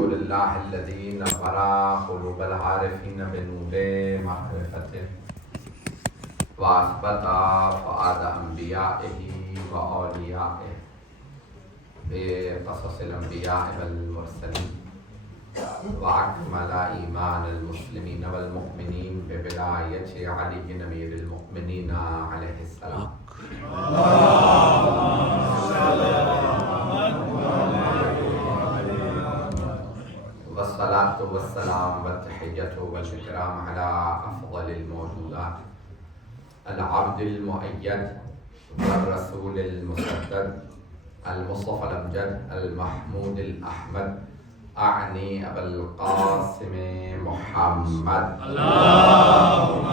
رسول الله الذي نور قلوب العارفين بنور معرفته وأثبت فؤاد أنبيائه وأوليائه بقصص الأنبياء والمرسلين وأكمل إيمان المسلمين والمؤمنين بولاية علي أمير المؤمنين عليه السلام. والصلاة والسلام والتحية والإكرام على أفضل الموجودات العبد المؤيد والرسول المسدد المصطفى الأمجد المحمود الأحمد أعني أبا القاسم محمد. اللهم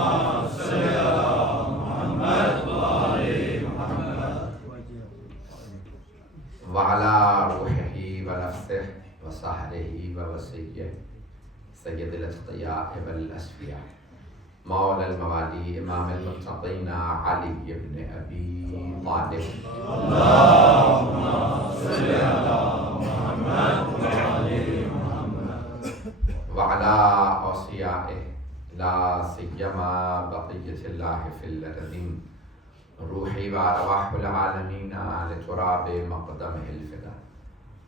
صل على محمد وآل محمد وعلى روحه ونفسه وصحبه ووصيه سيد الأتقياء والأسفياء مولى الموالي إمام المتقين علي بن أبي طالب. اللهم صل على محمد وآل محمد وعلى أوصيائه لا سيما بقية الله في الأرضين روحي وأرواح العالمين لتراب مقدمه الفدا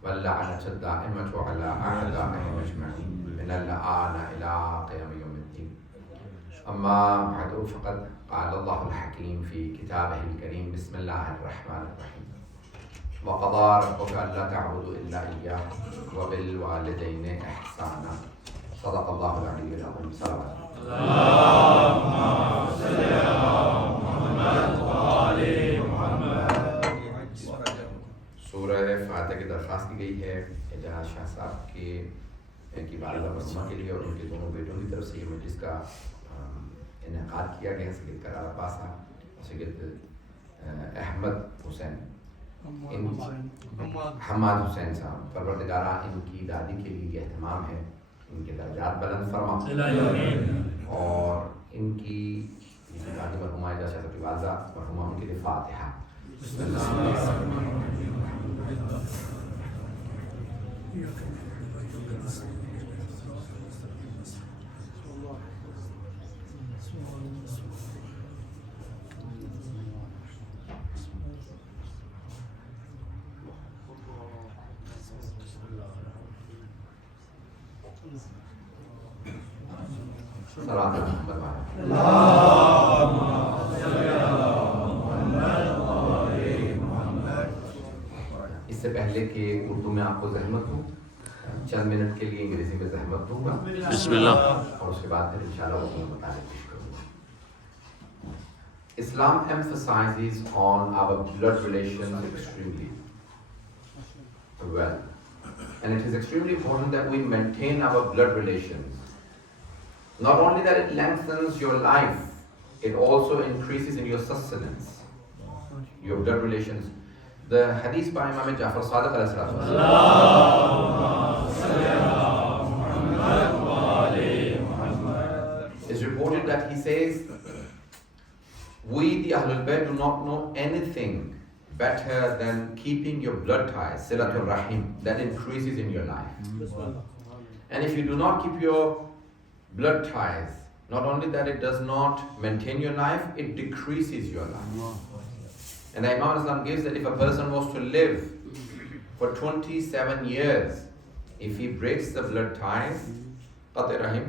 واللعنة الدائمة على أعدائهم أجمعين من الآن إلى قيام يوم الدين. أما بعد فقد قال الله الحكيم في كتابه الكريم بسم الله الرحمن الرحيم وقضى ربك ألا تعبدوا إلا إياه وبالوالدين إحسانا. صدق الله العلي العظيم. صلوات اللهم صل على محمد وآل محمد. سورہ فاتحہ کی درخواست کی گئی ہے اعجاز شاہ صاحب کی والدہ مسلمہ کے لیے اور ان کے دونوں بیٹوں کی طرف سے یہ مجلس کا انعقاد کیا گیا. سید قرار عباس صاحب، سید احمد حسین، حماد حسین صاحب، پروردگارہ ان کی دادی کے لیے یہ اہتمام ہے، ان کے درجات بلند فرما اور ان کی دادی مرحومہ اعجاز شاہ صاحب کی والدہ مرحومہ ان کے لیے فاتحہ. بسم اللہ. اس سے پہلے کہ اردو میں آپ کو زحمت ہوں، چند منٹ کے لیے انگریزی میں زحمت دوں گا بسم اللہ، اور اس کے بعد پھر انشاءاللہ اردو میں بتانے پیش کروں گا. Islam emphasizes on our blood relations extremely well, and it is extremely important that we maintain our blood relations. Not only that it lengthens your life, it also increases in your sustenance, your blood relations. The hadith by Imam Ja'far Sadiq alayhi salatu is reported that he says, we the Ahlul Bayt do not know anything better than keeping your blood ties, Silatul Rahim, that increases in your life. And if you do not keep your blood ties, not only that it does not maintain your life, it decreases your life. And the Imam Islam gives that if a person was to live for 27 years, if he breaks the blood ties, Qat Rahim,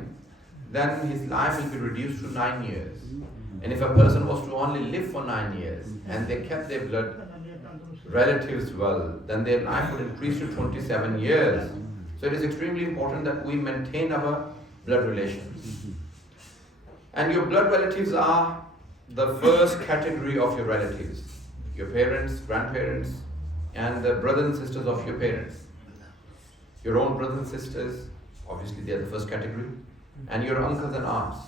then his life will be reduced to 9 years. And if a person was to only live for 9 years and they kept their blood relatives well, then their life would increase to 27 years. So it is extremely important that we maintain our blood relations. And your blood relatives are the first category of your relatives. Your parents, grandparents, and the brothers and sisters of your parents. Your own brothers and sisters, obviously they are the first category. And your uncles and aunts.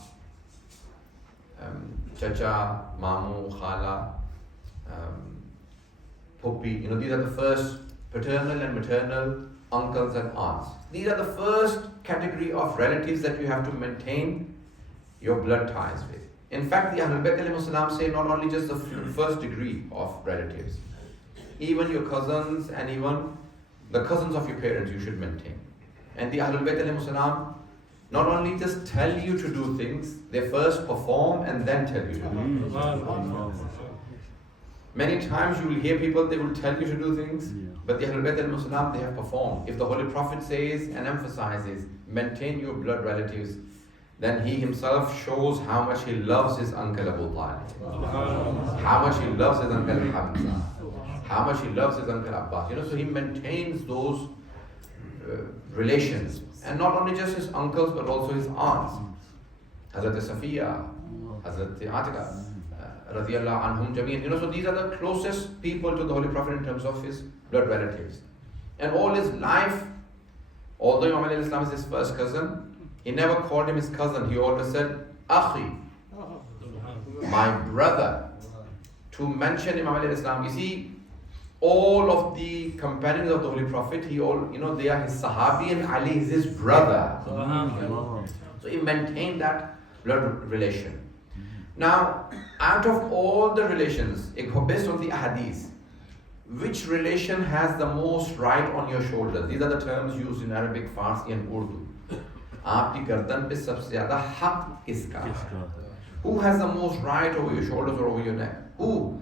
Chacha, Mamu, Khala, Phuppi, these are the first paternal and maternal uncles and aunts. These are the first category of relatives that you have to maintain your blood ties with. In fact, the Ahlul Bayt alayhimus salam say not only just the first degree of relatives, even your cousins and even the cousins of your parents you should maintain. And the Ahlul Bayt alayhi salam not only just tell you to do things, they first perform and then tell you to do things. Many times you will hear people, they will tell you to do things, but the Ahlul Bayt alayhi salam, they have performed. If the Holy Prophet says and emphasizes, maintain your blood relatives, then he himself shows how much he loves his uncle Abu Talib, how much he loves his uncle Hamza, how much he loves his uncle Abbas. So he maintains those relations, and not only just his uncles but also his aunts, Hazrat Safiya, Hazrat Atika, radiyallahu anhum jameen. So these are the closest people to the Holy Prophet in terms of his blood relatives. And all his life, although Imam Ali Islam is his first cousin, he never called him his cousin. He always said, Akhi, my brother. To mention Imam Ali Islam, you see, all of the companions of the Holy Prophet, they are his Sahabi, and Ali is his brother. So he maintained that blood relation. Now, out of all the relations, based on the hadith, which relation has the most right on your shoulders? These are the terms used in Arabic, Farsi and Urdu. Aapki gardan pe sabse zyada haq kiska hai? Who has the most right over your shoulders or over your neck? Who?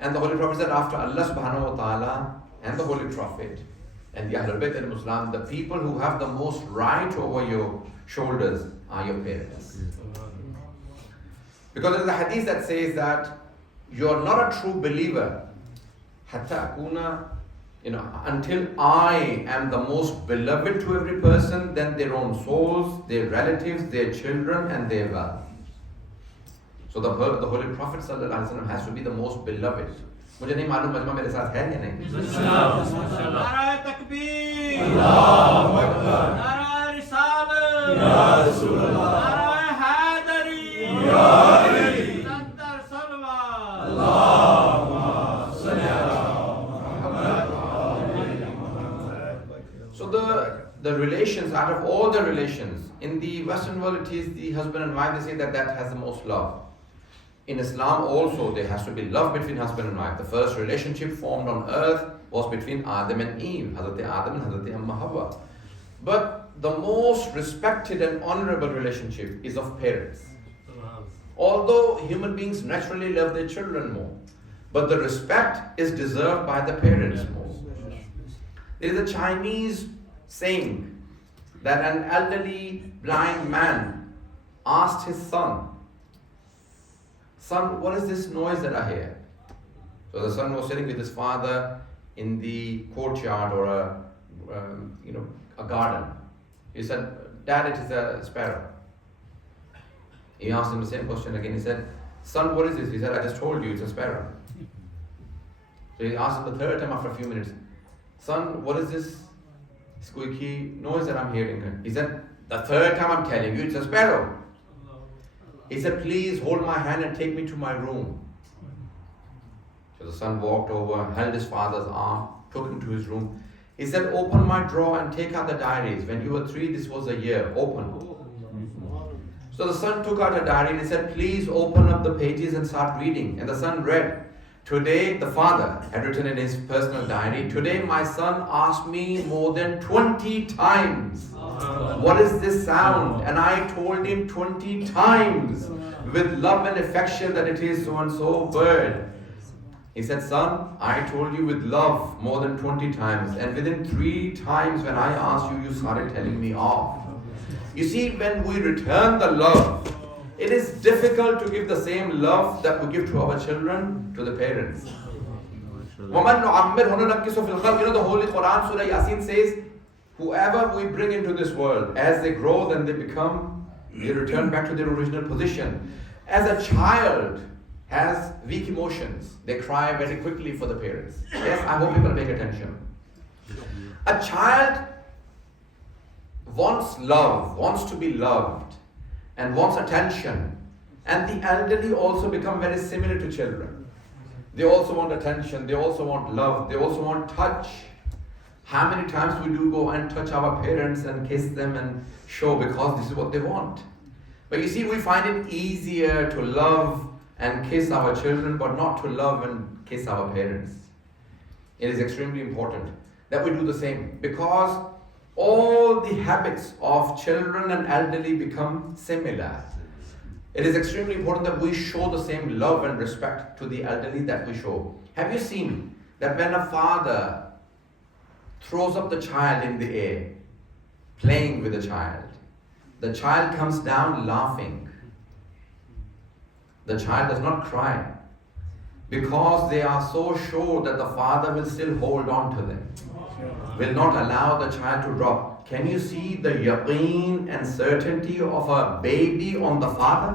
And the Holy Prophet said, after Allah subhanahu wa ta'ala and the Holy Prophet and the Ahlul Bayt al-Muslim, the people who have the most right over your shoulders are your parents. Because there is a hadith that says that you are not a true believer hatta akuna, until I am the most beloved to every person than their own souls, their relatives, their children and their wealth. So the Holy Prophet ﷺ has to be the most beloved. مجھے نہیں معلوم مجمع میرے ساتھ ہے یا نہیں؟ نعرہ تکبیر، اللہ اکبر، نعرہ رسالت، یا رسول اللہ، نعرہ حیدری، یا علی، تکبیر صلوات، اللہم صلی علی. So the relations, out of all the relations, in the Western world it is the husband and wife, they say that has the most love. In Islam also there has to be love between husband and wife. The first relationship formed on earth was between Adam and Eve, Hazrat Adam and Hazrat Hawa. But the most respected and honorable relationship is of parents. Although human beings naturally love their children more, but the respect is deserved by the parents more. There is a Chinese saying that an elderly blind man asked his son, "Son, what is this noise that I hear?" So the son was sitting with his father in the courtyard or a garden. He said, "Dad, it is a sparrow." He asked him the same question again. He said, "Son, what is this?" He said, "I just told you, it's a sparrow." So he asked him the third time after a few minutes, "Son, what is this squeaky noise that I'm hearing?" He said, "The third time I'm telling you, it's a sparrow." He said, "Please hold my hand and take me to my room." So the son walked over, held his father's arm, took him to his room. He said, "Open my drawer and take out the diaries. When you were 3, this was a year. Open." So the son took out a diary and he said, "Please open up the pages and start reading." And the son read. Today, the father had written in his personal diary, "Today my son asked me more than 20 times, what is this sound? And I told him 20 times with love and affection that it is so-and-so bird." He said, "Son, I told you with love more than 20 times. And within 3 times when I asked you, you started telling me off." You see, when we return the love, it is difficult to give the same love that we give to our children to the parents. وَمَنْ نُعَمِّرْهُ نُنَكِّسُ فِي الْخَلْقِ. The Holy Quran, Surah Yasin says, whoever we bring into this world, as they grow, then they return back to their original position. As a child has weak emotions, they cry very quickly for the parents. Yes, I hope people pay attention. A child wants love, wants to be loved, and wants attention. And the elderly also become very similar to children. They also want attention, they also want love, they also want touch. How many times we do go and touch our parents and kiss them and show, because this is what they want. But you see, we find it easier to love and kiss our children, but not to love and kiss our parents. It is extremely important that we do the same, because all the habits of children and elderly become similar. It is extremely important that we show the same love and respect to the elderly that we show. Have you seen that when a father throws up the child in the air, playing with the child comes down laughing. The child does not cry because they are so sure that the father will still hold on to them, will not allow the child to drop. Can you see the yaqeen and certainty of a baby on the father?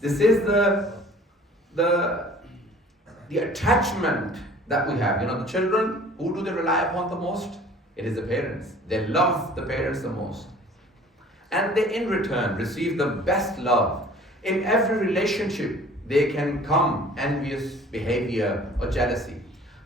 This is the attachment that we have. You know, the children, who do they rely upon the most? It is the parents. They love the parents the most. And they in return receive the best love. In every relationship, they can come envious behavior or jealousy.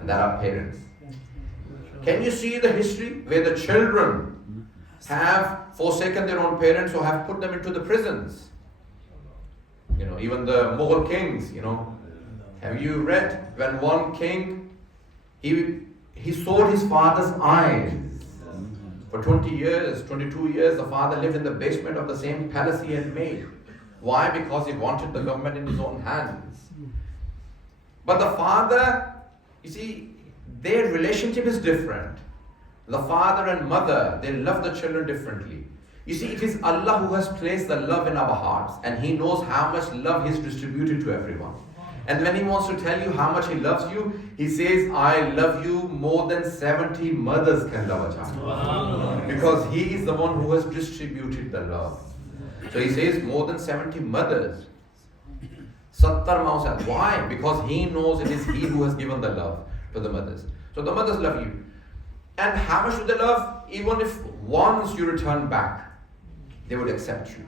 And that are parents. Can you see the history where the children have forsaken their own parents or have put them into the prisons? You know, even the Mughal kings, you know. Have you read when one king, he sold his father's eyes. For 20 years, 22 years, the father lived in the basement of the same palace he had made. Why? Because he wanted the government in his own hands. But the father, you see, their relationship is different. The father and mother, they love the children differently. You see, it is Allah who has placed the love in our hearts, and He knows how much love He has distributed to everyone. And when He wants to tell you how much He loves you, He says, I love you more than 70 mothers can love a child. Because He is the one who has distributed the love. So He says more than 70 mothers. Sattar Mausat. Why? Because He knows it is He who has given the love to the mothers. So the mothers love you. And how much do they love? Even if once you return back, they would accept you.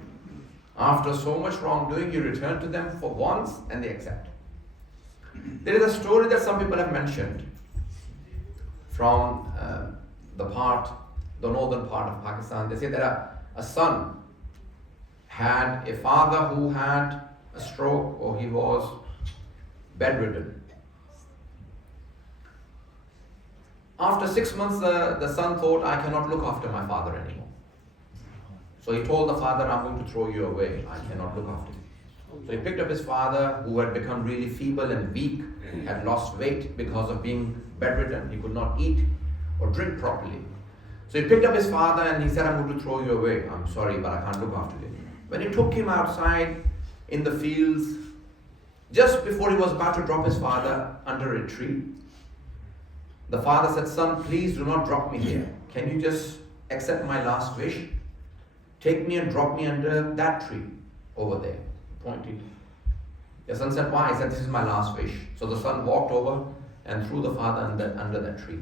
After so much wrongdoing, you return to them for once and they accept. There is a story that some people have mentioned from the northern part of Pakistan. They say that a son had a father who had a stroke or he was bedridden. After 6 months, the son thought, I cannot look after my father anymore. So he told the father, I'm going to throw you away. I cannot look after you. So he picked up his father, who had become really feeble and weak, had lost weight because of being bedridden. He could not eat or drink properly. So he picked up his father and he said, I'm going to throw you away. I'm sorry, but I can't look after you. When he took him outside in the fields, just before he was about to drop his father under a tree, the father said, son, please do not drop me here. Can you just accept my last wish? Take me and drop me under that tree over there. Pointed. The son said, why? He said, this is my last wish. So the son walked over and threw the father under that tree.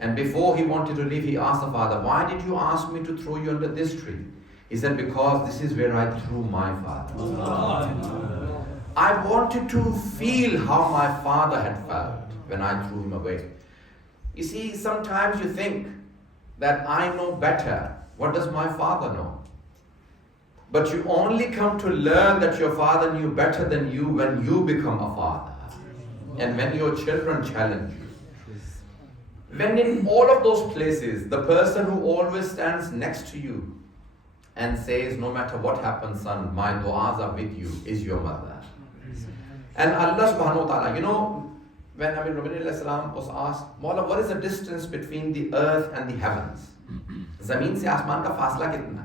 And before he wanted to leave, he asked the father, why did you ask me to throw you under this tree? He said, because this is where I threw my father. I wanted to feel how my father had felt when I threw him away. You see, sometimes you think that I know better. What does my father know? But you only come to learn that your father knew better than you when you become a father. And when your children challenge you. When in all of those places, the person who always stands next to you and says, no matter what happens, son, my du'as are with you, is your mother. And Allah subhanahu wa ta'ala, you know, when Nabi Nuh was asked, Mawla, what is the distance between the earth and the heavens? Zameen se asman ka fasla kitna?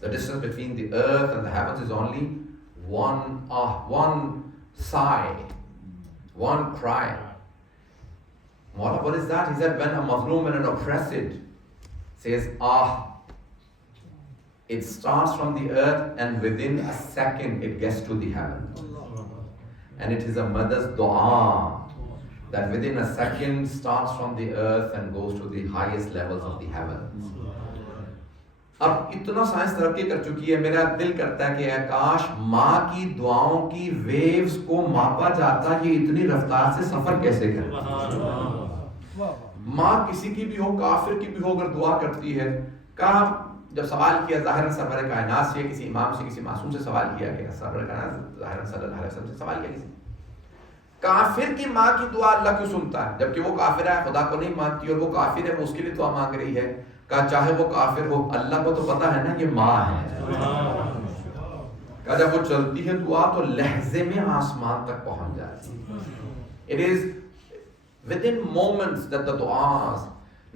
The distance between the earth and the heavens is only one ah, one sigh, one cry. What is that? He said when a mazloom and an oppressed says ah, it starts from the earth and within a second it gets to the heaven. And it is a mother's dua that within a second starts from the earth and goes to the highest levels of the heaven. اب اتنا science ترقی کر چکی ہے، میرا دل کرتا ہے کہ اے کاش ماں کی دعاؤں کی ویوز کو ماپا جاتا، یہ اتنی رفتار سے سفر کیسے کرے۔ ماں کسی کی بھی ہو، کافر کی بھی ہو، اگر دعا کرتی ہے، کہا جب سوال کیا ظاہراً سرور کائنات سے، کسی امام سے، کسی معصوم سے سوال کیا گیا، سرور کائنات ظاہراً صلی اللہ علیہ وسلم سے سوال کیا کسی، کافر کی ماں کی دعا اللہ کیوں سنتا ہے جبکہ وہ کافر ہے، خدا کو نہیں مانتی اور وہ کافر ہے، وہ اس کے لیے دعا مانگ رہی ہے؟ کہا چاہے وہ کافر ہو، اللہ کو تو پتا ہے نا یہ ماں ہے۔ کہا جب وہ چلتی ہے دعا تو لہجے میں آسمان تک پہنچ جاتی ہے۔ It is within moments that the du'as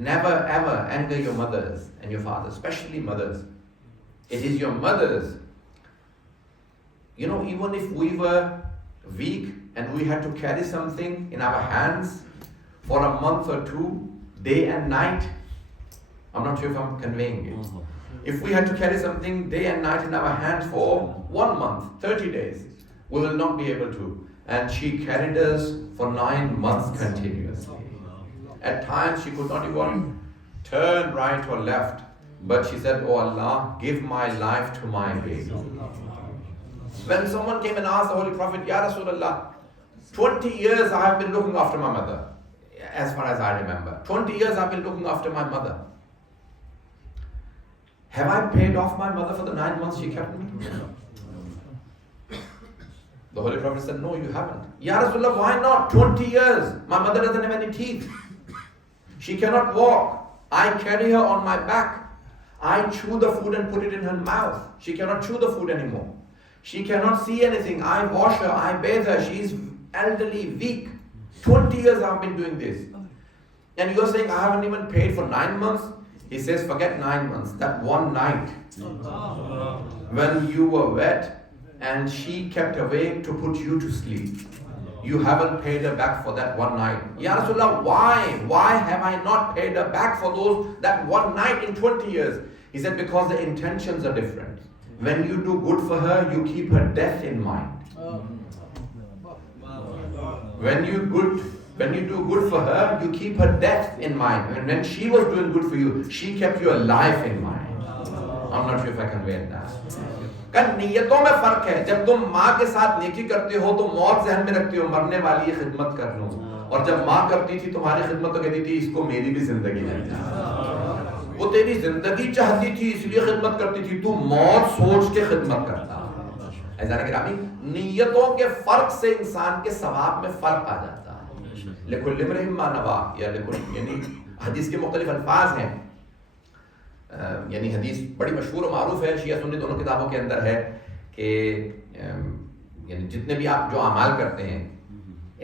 never ever anger your mothers and your fathers, especially mothers. It is your mothers. You know, even if we were weak and we had to carry something in our hands for a month or two, day and night, I'm not sure if I'm conveying it. If we had to carry something day and night in our hands for 1 month, 30 days, we will not be able to. And she carried us for 9 months continuously. At times she could not even turn right or left, but she said, "Oh Allah, give my life to my baby." When someone came and asked the Holy Prophet, "Ya Rasulullah, 20 years I have been looking after my mother, as far as I remember. 20 years I have been looking after my mother. Have I paid off my mother for the 9 months she kept me?" The Holy Prophet said, "No, you haven't." "Ya Rasulullah, why not? 20 years. My mother doesn't have any teeth. She cannot walk. I carry her on my back. I chew the food and put it in her mouth. She cannot chew the food anymore. She cannot see anything. I wash her, I bathe her. She is elderly, weak. 20 years I've been doing this. And you're saying I haven't even paid for 9 months? He says, forget 9 months. That one night when you were wet and she kept awake to put you to sleep, you haven't paid her back for that one night. Ya Rasulullah, why? Why have I not paid her back for that one night in 20 years? He said, because the intentions are different. When you do good for her, you keep her death in mind. When you do good for her, you keep her death in mind. And when she was doing good for you, she kept your life in mind. I'm not sure if I conveyed that. کہ نیتوں میں فرق ہے. جب تم ماں کے ساتھ نیکی کرتے ہو تو موت ذہن میں رکھتے ہو، مرنے والی یہ خدمت کر لوں، اور جب ماں کرتی تھی تمہاری خدمت تو کہتی تھی اس کو میری بھی زندگی ہے. وہ تیری زندگی چاہتی تھی اس لیے خدمت کرتی تھی، تو موت سوچ کے خدمت کرتا. عزیزان گرامی، نیتوں کے فرق سے انسان کے ثواب میں فرق آ جاتا ہے. لکل امرئ ما نویٰ، یا یعنی حدیث کے مختلف الفاظ ہیں. یعنی حدیث بڑی مشہور و معروف ہے، شیعہ سنی دونوں کتابوں کے اندر ہے کہ یعنی جتنے بھی آپ جو اعمال کرتے ہیں،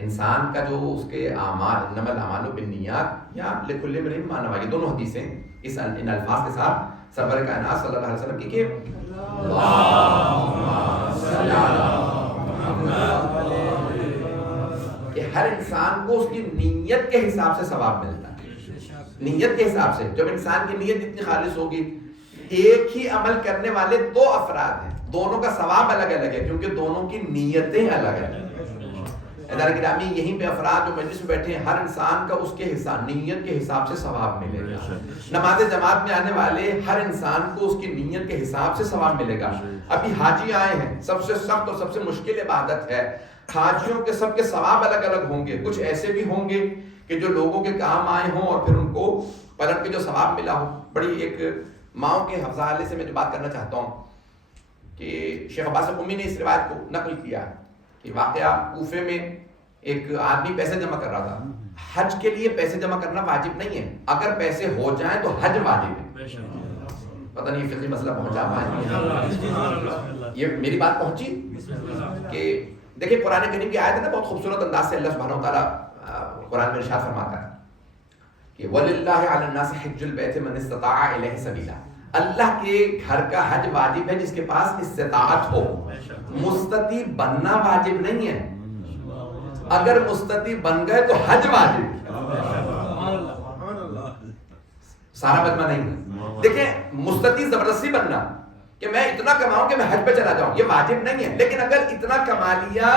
انسان کا جو اس کے اعمال، انما الاعمال بالنیات یا لکل امرئ ما نویٰ، یہ دونوں حدیثیں ان الفاظ کے ساتھ سرور کائنات صلی اللہ علیہ وسلم کی کہ کہ ہر انسان کو اس کی نیت کے حساب سے ثواب ملتا ہے. نیت کے حساب سے جب انسان کی نیت اتنی خالص ہوگی، ایک ہی عمل کرنے والے 2 افراد ہیں، دونوں کا ثواب الگ الگ ہے کیونکہ دونوں کی نیتیں الگ ہیں. ادارہ گرامی، یہیں پہ افراد جو مجلس میں بیٹھے ہیں، ہر انسان کا اس کے حساب، نیت کے حساب سے ثواب ملے گا. نماز جماعت میں آنے والے ہر انسان کو اس کی نیت کے حساب سے ثواب ملے گا. ابھی حاجی آئے ہیں، سب سے سخت اور سب سے مشکل عبادت ہے. حاجیوں کے سب کے ثواب الگ الگ ہوں گے. کچھ ایسے بھی ہوں گے کہ جو لوگوں کے کام آئے ہوں اور پھر ان کو پلٹ کے جو ثواب ملا ہو. بڑی ایک ماؤں کے حفظہ سے میں جو بات کرنا چاہتا ہوں کہ شیخ عباس قمی نے اس روایت کو نقل کیا کہ واقعہ کوفے میں ایک آدمی پیسے جمع کر رہا تھا. حج کے لیے پیسے جمع کرنا واجب نہیں ہے، اگر پیسے ہو جائیں تو حج واجب ہے. پتہ نہیں فقہی مسئلہ پہنچا پائے، یہ میری بات پہنچی کہ دیکھیں قرآن کریم کی آیت ہے نا، بہت خوبصورت انداز سے اللہ سبحانہ وتعالیٰ قرآن میں ارشاد فرماتا ہے کہ وَلِلَّهِ عَلَى النَّاسِ حِجُّ الْبَيْتِ مَنِ اسْتَطَاعَ إِلَيْهِ سَبِيلًا. اللہ کے گھر کا حج واجب ہے جس کے پاس استطاعت ہو. مستطیع بننا واجب نہیں ہے. اگر مستطیع بن گئے تو حج واجب. سارا مجمع نہیں ہے. دیکھیں مستطیع زبردستی بننا کہ میں اتنا کماؤں کہ میں حج پہ چلا جاؤں، یہ واجب نہیں ہے. لیکن اگر اتنا کما لیا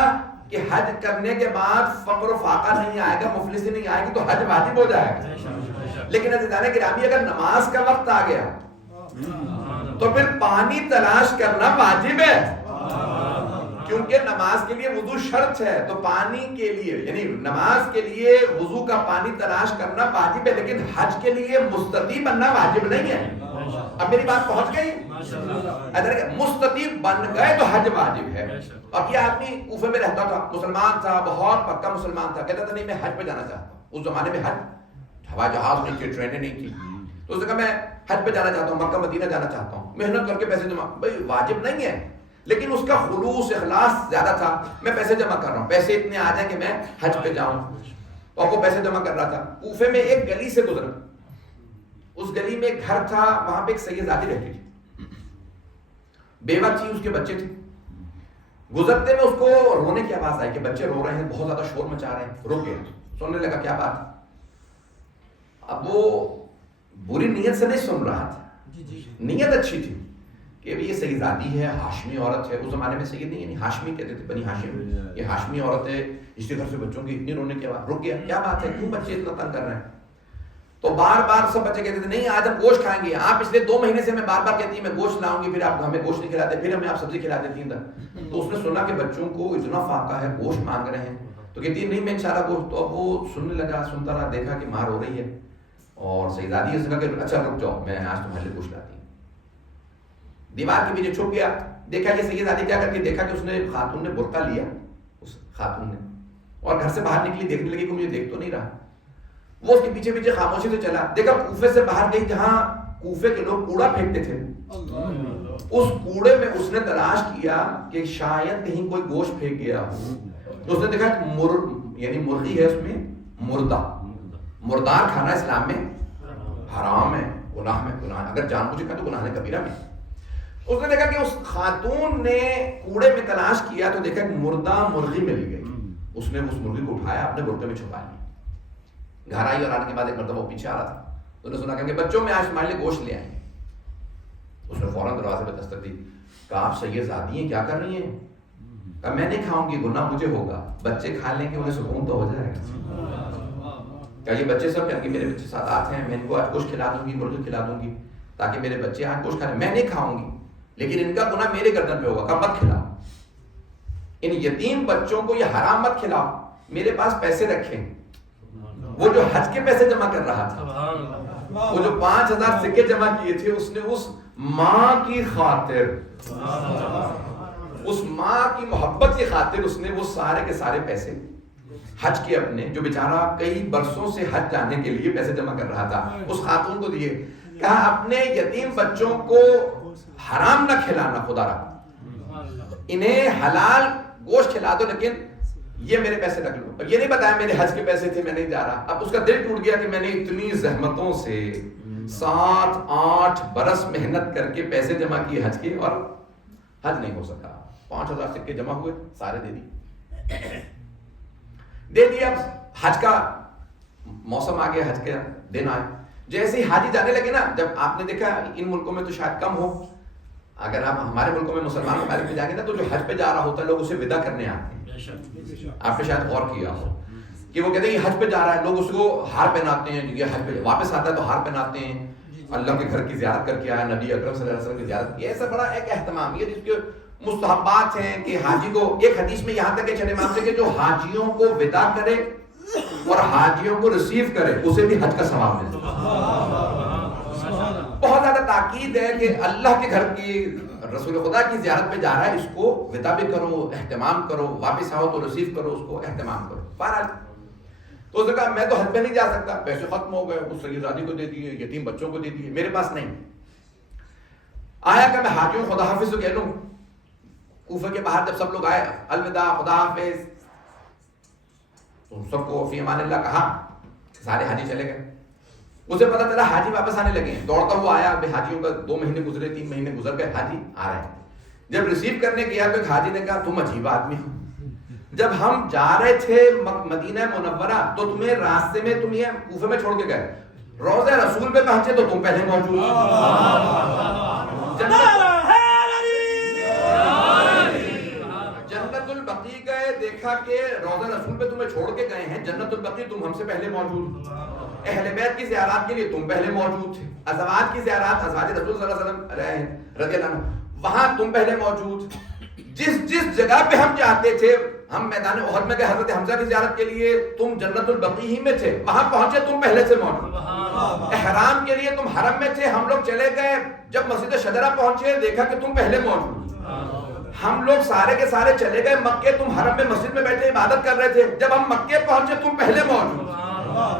کہ حج کرنے کے بعد فقر و فاقہ نہیں آئے گا، مفلسی نہیں آئے گی، تو حج واجب ہو جائے گا. لیکن عزیزان گرامی، اگر نماز کا وقت آ گیا تو پھر پانی تلاش کرنا واجب ہے، کیونکہ نماز کے لیے وضو شرط ہے، تو پانی کے لیے یعنی نماز کے لیے وضو کا پانی تلاش کرنا واجب ہے، لیکن حج کے لیے مستطیع بننا واجب نہیں ہے۔ اب میری بات پہنچ گئی؟ اگر مستطیع بن گئے تو حج واجب ہے۔ اب یہ آدمی کوفے میں رہتا تھا، مسلمان تھا، بہت پکا مسلمان تھا، کہتا تھا نہیں میں حج پہ جانا چاہتا ہوں۔ اس زمانے میں حج ہوائی جہاز نہیں تھی، ٹرینیں نہیں تھی، تو اس نے کہا میں حج پہ جانا چاہتا ہوں، مکہ مدینہ جانا چاہتا ہوں، محنت کر کے پیسے جمع، بھائی واجب نہیں ہے، لیکن اس کا خلوص اخلاص زیادہ تھا، میں پیسے جمع کر رہا ہوں، پیسے اتنے آ جائیں کہ میں حج پہ جاؤں، اور وہ پیسے جمع کر رہا تھا۔ کوفے میں ایک گلی سے گزرا، اس گلی میں ایک گھر تھا، وہاں پہ ایک سیدزادی رہتی تھی، بیوہ تھی، اس کے بچے تھے۔ گزرتے میں اس کو رونے کی آواز آئی کہ بچے رو رہے ہیں، بہت زیادہ شور مچا رہے ہیں، رک گیا، سننے لگا کیا بات ہے۔ اب وہ بری نیت سے نہیں سن رہا تھا، نیت اچھی تھی کہ یہ سیدزادی ہے، ہاشمی عورت ہے، اس زمانے میں سید نہیں، یعنی ہاشمی کہتے تھے، بنی ہاشم، یہ ہاشمی عورت ہے، اس کے گھر سے بچوں کی اتنی رونے کی آواز، رک گیا، کیا بات ہے، کیوں بچے اتنا تنگ کر رہے ہیں؟ تو بار بار سب بچے کہتے تھے نہیں آج ہم گوشت کھائیں گے، آپ پچھلے 2 مہینے سے میں بار بار کہتی ہیں میں گوشت لاؤں گی، پھر آپ ہمیں گوشت نہیں کھلاتے، پھر ہمیں آپ سبزی کھلا دیتی ہیں۔ تو اس نے سنا کہ بچوں کو اتنا فاقہ ہے، گوشت مانگ رہے ہیں، تو کہتی ہے نہیں میں انشاءاللہ گوشت۔ تو اب وہ سننے لگا، سنتا رہا، دیکھا کہ ماں رو رہی ہے، اور سیدزادی نے کہا کہ اچھا رک جاؤ، میں آج تمہارے لیے گوشت لاتی ہوں۔ دیوار کے پیچھے چھپ گیا، دیکھا یہ سیدزادی کیا کرتی، دیکھا کہ اس نے خاتون نے برقع لیا، اس خاتون نے، اور گھر سے باہر نکلی، دیکھنے لگی کہ مجھے دیکھ تو نہیں رہا، وہ اس کے پیچھے پیچھے خاموشی سے چلا، دیکھا کوفے سے باہر گئی جہاں کوفے کے لوگ کوڑا پھینکتے تھے، اس کوڑے میں اس نے تلاش کیا کہ شاید کہیں کوئی گوشت پھینک گیا ہو، تو اس نے دیکھا یعنی مرغی ہے، اس میں مردہ، مردار کھانا اسلام میں حرام ہے، گناہ میں، گناہ اگر جان بوجھ کھا تو گناہ کبیرہ میں۔ اس نے دیکھا کہ اس خاتون نے کوڑے میں تلاش کیا تو دیکھا کہ مردہ مرغی مل گئی، اس نے اس مرغی کو اٹھایا، اپنے برقعے میں چھپا لیا، گھر آئی اور آنے کے بعد ایک مرتبہ وہ پیچھے آ رہا تھا، تو نے سنا کہ بچوں میں آج تمہارے لیے گوشت لے آئے ہیں۔ اس نے فوراً دروازے پہ دستک دی، کہا آپ سیدزادی ہیں، کیا کر رہی ہیں؟ کہا میں نہیں کھاؤں گی، گناہ مجھے ہوگا، بچے کھا لیں گے انہیں سکون تو ہو جائے گا۔ کہا یہ بچے سب کہیں گے میرے بچے ساتھ ہیں، میں ان کو آج گوشت کھلا دوں گی، مرغی کھلا دوں گی تاکہ میرے بچے آج گوشت کھا لیں، میں نہیں کھاؤں گی، لیکن ان کا گناہ میرے گردن پہ ہوگا۔ کہا مت کھلاؤ، ان یتیم بچوں کو یہ حرام مت کھلاؤ، میرے پاس پیسے رکھیں۔ وہ جو حج کے پیسے جمع کر رہا تھا، وہ جو 5000 سکے جمع کیے تھے، اس نے اس ماں کی خاطر، اس ماں کی محبت کی خاطر اس نے وہ سارے کے سارے پیسے حج کے اپنے، جو بیچارہ کئی برسوں سے حج جانے کے لیے پیسے جمع کر رہا تھا، اس خاتون کو دیے۔ کہا اپنے یتیم بچوں کو حرام نہ کھلانا، خدا رہا انہیں حلال گوشت کھلا دو، لیکن یہ میرے پیسے رکھ لو۔ اب یہ نہیں بتایا میرے حج کے پیسے تھے، میں نہیں جا رہا۔ اب اس کا دل ٹوٹ گیا کہ میں نے اتنی زحمتوں سے 7-8 برس محنت کر کے پیسے جمع کیے حج کے، اور حج نہیں ہو سکا۔ 5000 سکے جمع ہوئے، سارے دے دیے۔ اب حج کا موسم آ گیا، حج کے دن آئے، جیسے ہی حاجی جانے لگے نا، جب آپ نے دیکھا ان ملکوں میں تو شاید کم ہو، اگر آپ ہمارے ملکوں میں مسلمان ممالک میں جائیں گے نا، تو جو حج پہ جا رہا ہوتا ہے لوگ اسے ودا کرنے آتے ہیں۔ آپ نے شاید غور کیا ہو کہ وہ کہتے ہیں یہ حج پہ جا رہا ہے، لوگ اس کو ہار پہناتے ہیں، یہ حج پہ واپس آتا ہے تو ہار پہناتے ہیں، اللہ کے گھر کی زیارت کر کے آیا، نبی اکرم صلی اللہ علیہ وسلم کی زیارت کی، ایسا بڑا ایک اہتمام، یہ جس کے مستحبات ہیں کہ حاجی کو، ایک حدیث میں یہاں تک کہ چھٹے امام سے کہ جو حاجیوں کو ودا کرے اور حاجیوں کو ریسیو کرے اسے بھی حج کا ثواب ملتا ہے۔ بہت زیادہ تاکید ہے کہ اللہ کے گھر کی، رسول خدا کی زیارت پہ جا رہا ہے، اس کو ودا بھی کرو، اہتمام کرو، واپس آؤ تو ریسیو کرو، اس کو اہتمام کرو۔ بہرحال تو اس نے کہا میں تو حج پہ نہیں جا سکتا، پیسے ختم ہو گئے، اس سیدزادی کو دے دیے، یتیم بچوں کو دے دیے، میرے پاس نہیں۔ آیا کہ میں حاجیوں خدا حافظ تو کہہ لوں، کوفہ کے باہر جب سب لوگ آئے، الوداع، خدا حافظ، تو سب کو فی امان اللہ کہا، سارے حاجی چلے گئے۔ اسے پتا چلا حاجی واپس آنے لگے ہیں، دوڑتا ہوا آیا، حاجیوں کا 2 مہینے گزرے، 3 مہینے گزر گئے، حاجی آ رہے ہیں۔ جب ریسیو کرنے گیا تو ایک حاجی نے کہا تم عجیب آدمی ہو، جب ہم جا رہے تھے مدینہ منورہ تو تمہیں راستے میں تم یہ کوفے میں چھوڑ کے گئے، روضہ رسول پہ پہنچے تو تم پہلے موجود جنت البقیع گئے، دیکھا کہ روضہ رسول پہ تمہیں چھوڑ کے گئے ہیں، جنت البقیع تم ہم سے پہلے موجود، اہل بیت کی زیارات کے لیے تم پہلے موجود تھے، ازواج کی زیارات، ازواج رسول صلی اللہ علیہ وسلم رضی اللہ عنہ، وہاں تم پہلے موجود. جس جگہ پہ ہم جاتے تھے، ہم میدان احد میں گئے حضرت حمزہ کی زیارت کے لیے، تم جنت البقیع ہی میں تھے، وہاں پہنچے تم پہلے سے موجود. احرام کے لیے تم حرم میں تھے، ہم لوگ چلے گئے، جب مسجد شجرہ پہنچے دیکھا کہ تم پہلے موجود. ہم لوگ سارے کے سارے چلے گئے مکے، تم حرم میں مسجد میں بیٹھے عبادت کر رہے تھے، جب ہم مکے پہنچے تم پہلے موجود.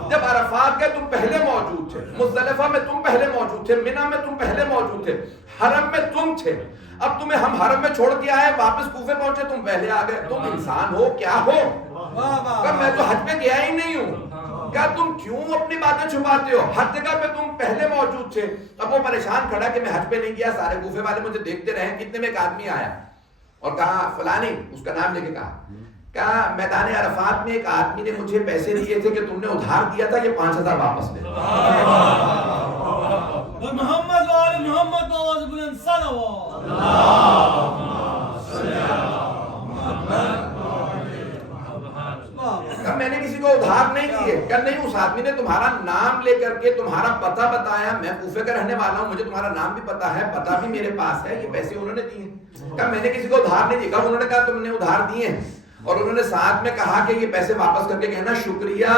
جب عرفات گئے تم پہلے موجود تھے، مزدلفہ میں تم پہلے موجود تھے، منی میں تم پہلے موجود تھے، حرم میں تم تھے. اب تمہیں ہم حرم میں چھوڑ کے آئے، واپس کوفے پہنچے، تم پہلے آ گئے. تم انسان ہو کیا ہو؟ کہ میں تو حج پہ گیا ہی نہیں ہوں. کیا تم کیوں اپنی باتیں چھپاتے ہو؟ ہر جگہ پہ تم پہلے موجود تھے. اب وہ پریشان کھڑا کہ میں حج پہ نہیں گیا، سارے کوفے والے مجھے دیکھتے رہے. کتنے میں ایک آدمی آیا اور کہا فلانی، اس کا نام لے کے کہا میدان عرفات میں ایک آدمی نے مجھے پیسے دیے تھے کہ تم نے ادھار دیا تھا، یہ 5000 واپس لے. محمد وآل محمد آواز بلند صلوات. کہ میں نے کسی کو ادھار نہیں دیے. کہ نہیں، اس آدمی نے تمہارا نام لے کر کے تمہارا پتہ بتایا، میں کوفے کا رہنے والا ہوں، مجھے تمہارا نام بھی پتا ہے، پتہ بھی میرے پاس ہے، یہ پیسے انہوں نے دیے. کہ میں نے کسی کو ادھار نہیں دیا. انہوں نے کہا تم نے ادھار دیے ہیں، اور انہوں نے ساتھ میں کہا کہ یہ پیسے واپس کر کے کہنا شکریہ،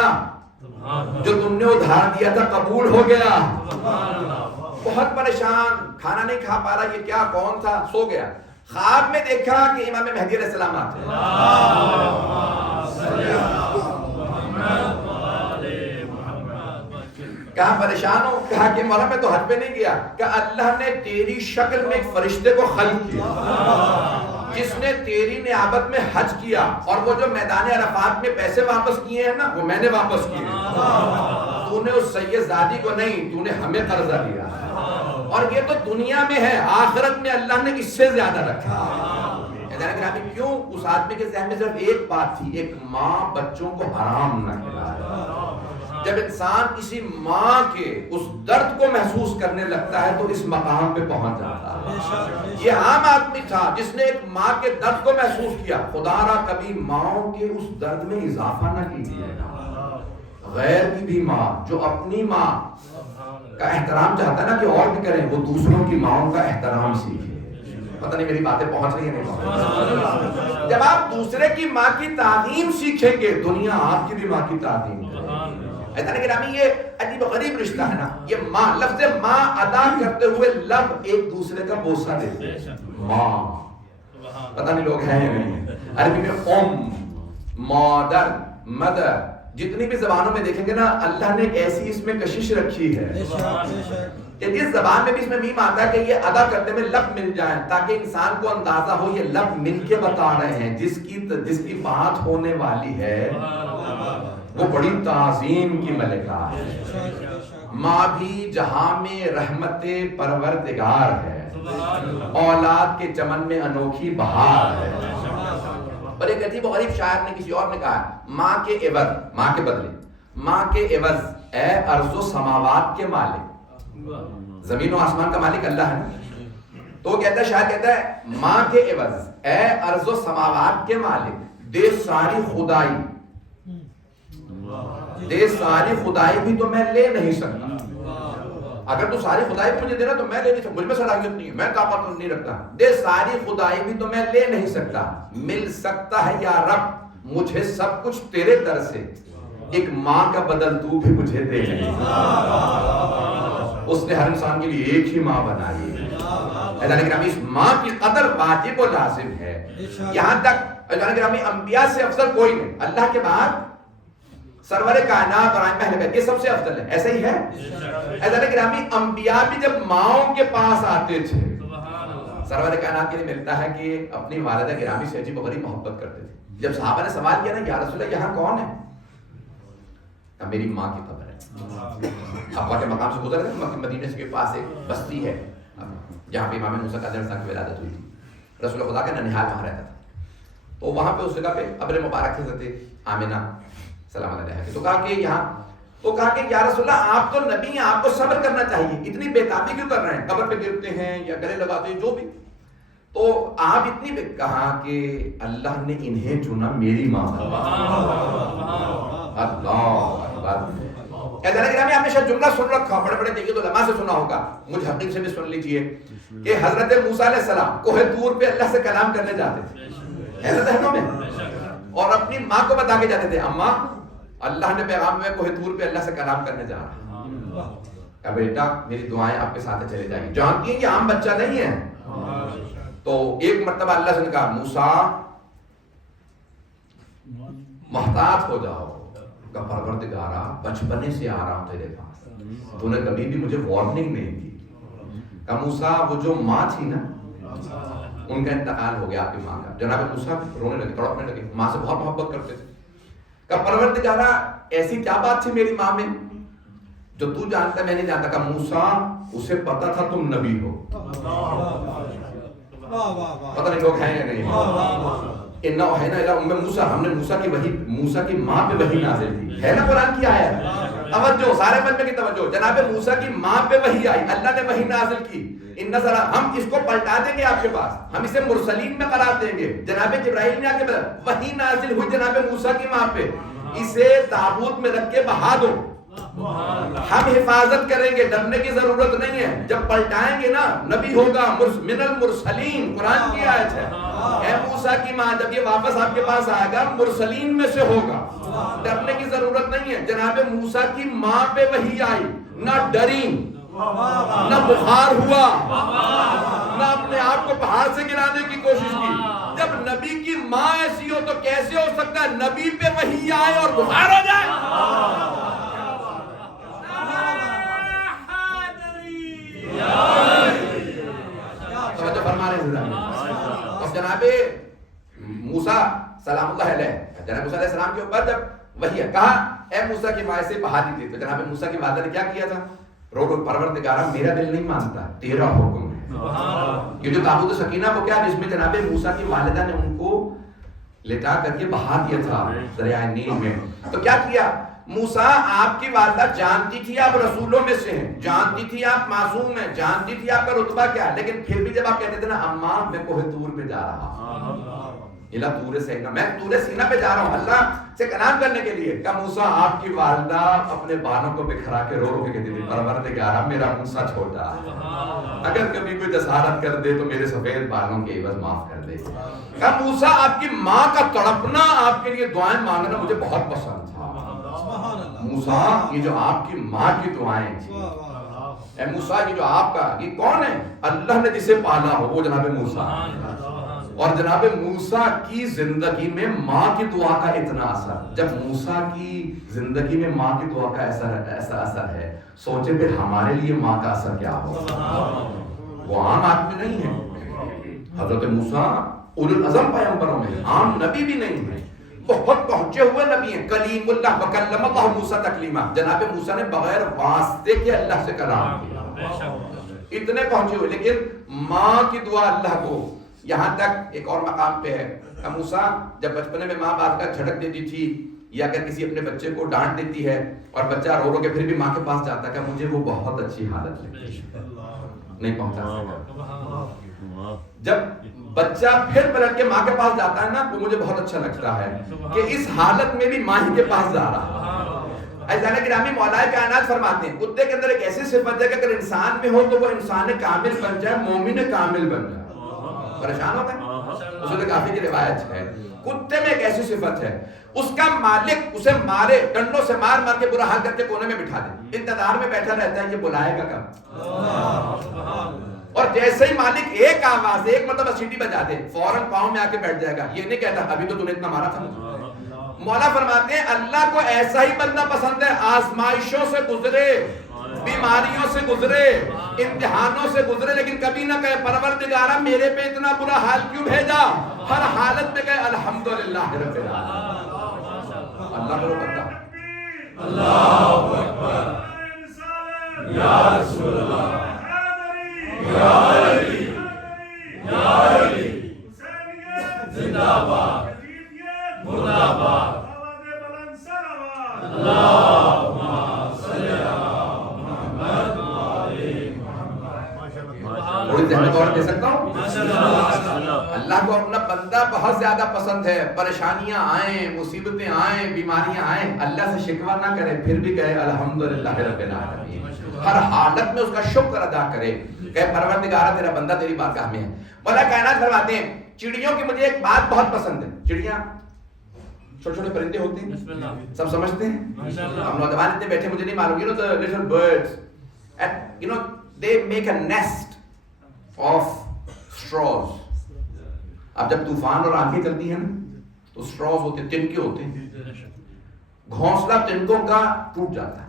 جو تم نے ادھار دیا تھا قبول ہو گیا. بہت پریشان، کھانا نہیں کھا پا رہا، یہ کیا کون تھا؟ سو گیا. خواب میں دیکھا کہ امام مہدی علیہ السلام آتے ہیں. کہا پریشان ہو؟ کہا کہ مولا میں تو حج پہ نہیں گیا. کہ اللہ نے تیری شکل میں ایک فرشتے کو خلق کیا جس نے تیری نیابت میں حج کیا، اور وہ جو میدان عرفات میں پیسے واپس کیے ہیں نا، وہ میں نے واپس کیے. تو نے اس سید زادی کو نہیں، تو نے ہمیں قرضہ دیا، اور یہ تو دنیا میں ہے، آخرت میں اللہ نے اس سے زیادہ رکھا. کیوں؟ اس آدمی کے ذہن میں صرف ایک بات تھی، ایک ماں بچوں کو حرام نہ کھلائے. جب انسان کسی ماں کے اس درد کو محسوس کرنے لگتا ہے تو اس مقام پہ پہنچ جاتا ہے. یہ عام آدمی تھا جس نے ایک ماں کے درد کو محسوس کیا. خدا را کبھی ماؤں کے اس درد میں اضافہ نہ کیجیے. غیر کی بھی ماں جو اپنی ماں کا احترام چاہتا ہے نا کہ اور بھی کریں، وہ دوسروں کی ماؤں کا احترام سیکھے. پتہ نہیں میری باتیں پہنچ رہی ہیں نہیں پہنچ. جب آپ دوسرے کی ماں کی تعظیم سیکھیں گے، دنیا آپ کی بھی ماں کی تعظیم کرے. ایسا نہیں، یہ عجیب و غریب رشتہ ہے نا. یہ ماں، لفظ ماں ادا کرتے ہوئے لب ایک دوسرے کا بوسہ دیتے ہیں. ماں، پتہ نہیں لوگ ہیں یا نہیں. عربی میں مادر، مدر، جتنی بھی زبانوں میں دیکھیں گے نا، اللہ نے ایسی اس میں کشش رکھی ہے کہ جس زبان میں بھی اس میں میم آتا ہے کہ یہ ادا کرنے میں لب مل جائیں، تاکہ انسان کو اندازہ ہو یہ لب مل کے بتا رہے ہیں. جس کی بات ہونے والی ہے وہ بڑی تعظیم کی ملکہ ہے. ماں بھی جہاں میں رحمت پروردگار ہے، اولاد کے چمن میں انوکھی بہار ہے. اور ایک عجیب و غریب شاعر نے کسی اور نے کہا، ماں کے عوض، ماں کے بدلے، ماں کے عوض اے ارض و سماوات کے مالک. زمین و آسمان کا مالک اللہ ہے. تو وہ کہتا ہے، شاعر کہتا ہے، ماں کے عوض اے ارض و سماوات کے مالک، دے ساری خدائی، دے ساری خدائی بھی تو میں لے نہیں سکتا. اگر تو ساری خدائی مجھے دینا تو میں لے نہیں سکتا، مجھ میں صلاحیت نہیں ہے، میں طاقت نہیں رکھتا. دے ساری خدائی بھی تو میں لے نہیں سکتا. مل سکتا ہے یا رب مجھے سب کچھ تیرے در سے، ایک ماں کا بدل تو بھی مجھے دے نہیں. اس نے ہر انسان کے لیے ایک ہی ماں بنائی ہے. اس ماں کی قدر واجب و لازم ہے. یہاں تک انبیاء سے افضل کوئی نہیں. اللہ کے بعد سرور کائنات اور اہل بیت یہ سب سے افضل ہے. ایسا ہی ہے. انبیاء بھی جب ماؤں کے پاس آتے تھے، سرور کائنات کے لیے ملتا ہے کہ اپنی والدہ گرامی سے عجیب و غریب محبت کرتے تھے. جب صحابہ نے سوال کیا نا، یا رسول اللہ یہاں کون ہے؟ میری ماں کی قبر ہے. ابا کے مقام سے گزر گئے، مدینے کے پاس ایک بستی ہے جہاں پہ امام موسیٰ علیہ السلام کی ولادت ہوئی تھی. رسول خدا کا ننھیال وہاں رہتا تھا. تو وہاں پہ اس جگہ پہ قبر مبارک تھی حضرت آمنہ سلام علیہ کی. تو کہا کہ یہاں، تو کہا کہ یا رسول اللہ آپ تو نبی ہیں، آپ کو صبر کرنا چاہیے، اتنی بےتابی کیوں کر رہے ہیں؟ قبر پہ گرتے ہیں یا گلے لگاتے ہیں، جو بھی. تو آپ اتنی کہا کہ اللہ نے انہیں چنا میری ماں. اللہ اکبر. ہمیشہ جملہ سن رکھا، بڑے بڑے دیکھیے تو علماء سے سنا ہوگا، مجھ حقیق سے بھی سن لیجئے. کہ حضرت موسیٰ علیہ السلام کوہ طور پہ اللہ سے کلام کرنے جاتے تھے، ہے نا ذہنوں میں، اور اپنی ماں کو بتا کے جاتے تھے اماں اللہ نے پیغام میں کوہ طور پہ اللہ سے کلام کرنے جا رہا ہے، بیٹا میری دعائیں آپ کے ساتھ چلے جائیں گی. جانتی ہیں کہ عام بچہ نہیں ہے. تو ایک مرتبہ اللہ سے نے کہا موسیٰ محتاط ہو جاؤ، کا پروردگارا بچپنے سے آ رہا ہوں تیرے پاس، تو نے کبھی بھی مجھے وارننگ نہیں دی. کہ موسیٰ وہ جو ماں تھی نا ان کا انتقال ہو گیا آپ کی ماں کا. جناب موسیٰ رونے لگے، تڑپنے لگے، ماں سے بہت محبت کرتے تھے. کہ پروردگارا ایسی کیا بات تھی میری ماں میں جو تو جانتا میں نہیں جانتا. کہ موسیٰ اسے پتا تھا تم نبی ہو. پتہ نہیں لوگ ہیں یا نہیں. اِنَّا أَوْحَيْنَا إِلَىٰ أُمِّ مُوسَىٰ، ہم نے موسیٰ کی وحی، موسیٰ کی ماں پہ وحی نازل کی. ہے نا قرآن کی آیت؟ توجہ سارے مجمع کی توجہ. جناب موسیٰ کی ماں پہ وحی آئی، اللہ نے وحی نازل کی. ہم اس کو پلٹا دیں گے آپ کے پاس، ہم اسے مرسلین میں قرار دیں گے. جناب جبرائیل نے آ کے بتایا وحی نازل ہوئی جناب موسیٰ کی ماں پہ، اسے تابوت میں رکھ کے بہا دو، ہم حفاظت کریں گے، ڈرنے کی ضرورت نہیں ہے. جب پلٹائیں گے نا نبی ہوگا من المرسلین، قرآن کی آیت ہے. اے موسیٰ کی ماں جب یہ واپس آپ کے پاس آئے گا مرسلین میں سے ہوگا، ڈرنے کی ضرورت نہیں ہے. جناب موسیٰ کی ماں پہ وحی آئی، نہ ڈریں، نہ بخار ہوا، نہ اپنے آپ کو پہاڑ سے گرانے کی کوشش کی. جب نبی کی ماں ایسی ہو تو کیسے ہو سکتا ہے نبی پہ وحی آئے اور بخار ہو جائے؟ توجہ فرما رہے ہیں. اب جناب موسیٰ سلام اللہ علیہ، جناب موسیٰ علیہ السلام کے اوپر جب وحی کہا اے موسیٰ کی ماں سے بہا دی تھی، تو جناب موسیٰ کی والدہ نے کیا کیا تھا؟ رو رو پروردگارا میرا دل نہیں مانتا، تیرا حکم ہے. یہ جو تابوت سکینہ وہ کیا جس میں جناب موسیٰ کی والدہ نے ان کو لٹا کر کے بہا دیا تھا دریائے نیل میں. تو کیا کیا موسیٰ، آپ کی والدہ جانتی تھی آپ رسولوں میں سے ہیں، جانتی تھی آپ معصوم ہیں، جانتی تھی آپ کا رتبہ کیا ہے، لیکن پھر بھی جب آپ کہتے تھے نا اماں میں کوہ طور پہ جا رہا ہوں، الہ طور سینا، میں طور سینا پہ جا رہا ہوں اللہ سے کلام کرنے کے لیے. کہ موسیٰ آپ کی والدہ اپنے بالوں کو بکھرا کے رو رو کے کہتی تھی پروردگارا میرا موسیٰ چھوٹا، اگر کبھی کوئی جسارت کر دے تو میرے سفید بالوں کے عوض معاف کر دے. کہ موسیٰ آپ کی ماں کا تڑپنا، آپ کے لیے دعائیں مانگنا مجھے بہت پسند تھا. موسیٰ یہ جو آپ کی ماں کی دعائیں تھی، اے موسیٰ یہ جو آپ کا، یہ کون ہے؟ اللہ نے جسے پالا ہو وہ جناب موسیٰ. اور جناب موسیٰ کی زندگی میں ماں کی دعا کا اتنا اثر، جب موسیٰ کی زندگی میں ماں کی دعا کا ایسا اثر ہے، سوچے پھر ہمارے لیے ماں کا اثر کیا ہوگا. وہ عام آدمی نہیں ہے. حضرت موسیٰ اولو العزم پیغمبروں میں عام نبی بھی نہیں ہے، بہت پہنچے ہوئے نبی ہیں. کلیم اللہ وکلم اللہ موسیٰ تکلیما، جناب موسیٰ نے بغیر واسطے کے اللہ سے کلام کیا، اتنے پہنچے ہوئے. لیکن ماں کی دعا اللہ کو، یہاں تک ایک اور مقام پہ ہے کہ موسیٰ جب بچپنے میں ماں باپ کا جھڑک دیتی تھی، یا اگر کسی اپنے بچے کو ڈانٹ دیتی ہے اور بچہ رو رو کے پھر بھی ماں کے پاس جاتا ہے کہ مجھے وہ بہت اچھی حالت لگتی ہے، نہیں پہنچا سکتا. جب بچہ پھر پلٹ کے ماں کے پاس جاتا ہے نا وہ مجھے بہت اچھا لگتا ہے کہ اس حالت میں بھی ماں ہی کے پاس جا رہا ہے. عزیزان گرامی مولا کائنات فرماتے ہیں کتے کے اندر ایک ایسی صفت ہے کہ اگر انسان میں ہو تو وہ انسان کامل بن جائے، مومن کامل بن جائے. پریشان ہوتا ہے، رسول کافی کی روایت ہے. کتے میں ایک ایسی صفت ہے اس کا مالک اسے مارے، ڈنڈوں سے مار مار کے برا حال کر کے کونے میں بٹھا دے، انتظار میں بیٹھا رہتا ہے یہ بلائے گا کب. اور جیسے ہی مالک ایک آواز ایک مرتبہ سیٹی بجا دے فوراً پاؤں میں آ کے بیٹھ جائے گا، یہ نہیں کہتا ابھی تو نے اتنا مارا تھا. مولا فرماتے ہیں اللہ کو ایسا ہی بندہ پسند ہے، آزمائشوں سے گزرے، بیماریوں سے گزرے، امتحانوں سے گزرے، لیکن کبھی نہ کہے پروردگارا میرے پہ اتنا برا حال کیوں بھیجا. ہر حالت میں کہے الحمدللہ رب العالمین. اللہ کرو بندہ. اللہ اکبر یا رسول اللہ یا علی یا علی زندہ باد مرد آباد. اللہم صلی علی محمد وعلی محمد. تھوڑی ذہن اور دے سکتا ہوں. اللہ کو اپنا بندہ بہت زیادہ پسند ہے. پریشانیاں آئیں، مصیبتیں آئیں، بیماریاں آئیں، اللہ سے شکوہ نہ کرے، پھر بھی کہے الحمدللہ رب العالمین. ہر حالت میں اس کا شکر ادا کرے. کہ پروردگار تیرا بندہ تیری بارگاہ میں ہے. مولا کائنات فرماتے ہیں چڑیوں کی مجھے ایک بات بہت پسند ہے. چڑیاں چھوٹے چھوٹے پرندے ہوتے ہیں, سب سمجھتے ہیں. ہم نوجوان اتنے بیٹھے مجھے نہیں معلوم, the little birds and they make a nest of straws. اب جب طوفان اور آندھی چلتی ہیں نا تو straws ہوتے ہیں, تنکے ہوتے ہیں, گھونسلہ تنکوں کا ٹوٹ جاتا ہے.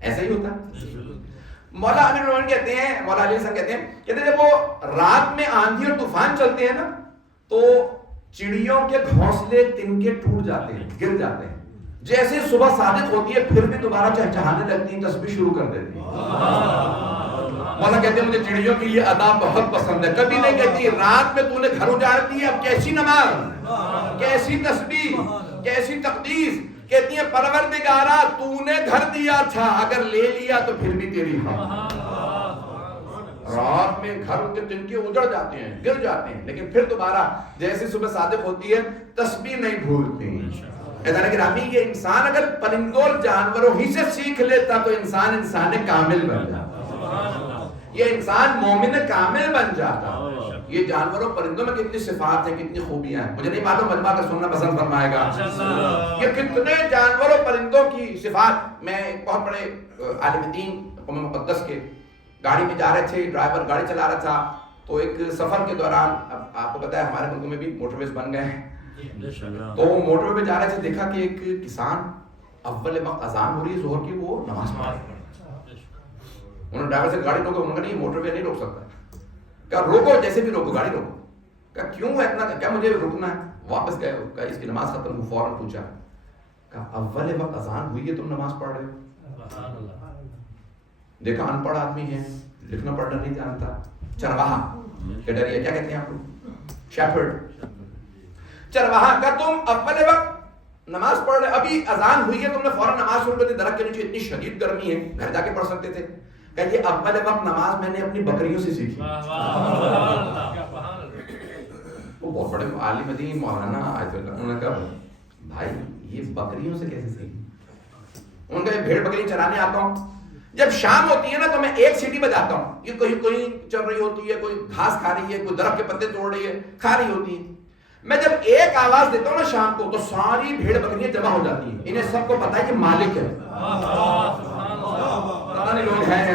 ایسا ہی ہوتا ہے. مولا امیر المومنین کہتے ہیں, مولا علی حسن کہتے ہیں جب وہ رات میں آندھی اور طوفان چلتے ہیں نا تو چڑیوں کے گھونسلے تنکے ٹوٹ جاتے ہیں, گر جاتے ہیں. جیسے صبح صادق ہوتی ہے پھر بھی دوبارہ چہچہانے لگتی ہیں, تسبیح شروع کر دیتی ہیں. مولا کہتے ہیں مجھے چڑیوں کی یہ ادا بہت پسند ہے. کبھی نہیں کہتی رات میں تو نے گھر اجاڑ دی, اب کیسی نماز, کیسی تسبیح, کیسی تقدیس. کہتی ہیں پروردگارا تو نے گھر دیا تھا, اگر لے لیا تو پھر بھی تیری ہے. رات میں گھر کے تنکے اجڑ جاتے ہیں, گر جاتے ہیں, لیکن پھر دوبارہ جیسے صبح صادق ہوتی ہے تسبیح نہیں بھولتی. ایسا گرامی یہ انسان اگر پرندوں اور جانوروں ہی سے سیکھ لیتا تو انسان کامل بن جاتا, یہ انسان مومن کامل بن جاتا. یہ جانوروں پرندوں میں کتنی صفات ہیں, کتنی خوبیاں ہیں. مجھے نہیں معلوم مجمع کا سننا پسند فرمائے گا یہ کتنے جانوروں پرندوں کی صفات. میں ایک بہت بڑے عالم دین قوم مقدس کے گاڑی میں جا رہے تھے, ڈرائیور گاڑی چلا رہا تھا, تو ایک سفر کے دوران, اب آپ کو پتا ہے ہمارے ملکوں میں بھی موٹر ویز بن گئے ہیں, تو موٹر وے پہ جا رہے تھے, دیکھا کہ ایک کسان اول وقت اذان ہو رہی ہے ظہر کی, وہ نماز پڑھ رہا ہے. انہوں نے ڈرائیور سے گاڑی روکا, انہوں نے کہا نہیں موٹر وے نہیں روک سکتا. کہا روکو, جیسے بھی روکو گاڑی روکو. کہا کیوں ہے اتنا, کیا مجھے رکنا ہے. واپس گئے, کہا اس کی نماز ختم ہو, فوراً پوچھا, کہا اول وقت اذان ہوئی ہے تم نماز پڑھ رہے ہو. دیکھا ان پڑھ آدمی ہے, لکھنا پڑھنا نہیں جانتا, چرواہا کہ ڈریے, کیا کہتے ہیں آپ کو, شیپرڈ, چرواہا. کا تم اول وقت نماز پڑھ رہے, ابھی اذان ہوئی ہے, تم نے فوراً نماز شروع کر دی, درخت کے نیچے اتنی شدید گرمی ہے, گھر جا کے پڑھ سکتے تھے. کہ یہ اول وقت نماز میں نے اپنی بکریوں سے سیکھی. وہ بہت بڑے عالم دین مولانا آیت اللہ, انہوں نے کہا بھائی یہ بکریوں سے کیسے سیکھی. انہوں نے کہا بھیڑ بکری چرانے آتا ہوں, جب شام ہوتی ہے نا تو میں ایک سیٹی بجاتا ہوں, یہ کوئی چل رہی ہوتی ہے, کوئی گھاس کھا رہی ہے, کوئی درخت کے پتے توڑ رہی ہے, کھا رہی ہوتی ہے. میں جب ایک آواز دیتا ہوں نا شام کو تو ساری بھیڑ بکریاں جمع ہو جاتی ہیں. انہیں سب کو پتا ہے کہ مالک ہے, لوگ ہیں.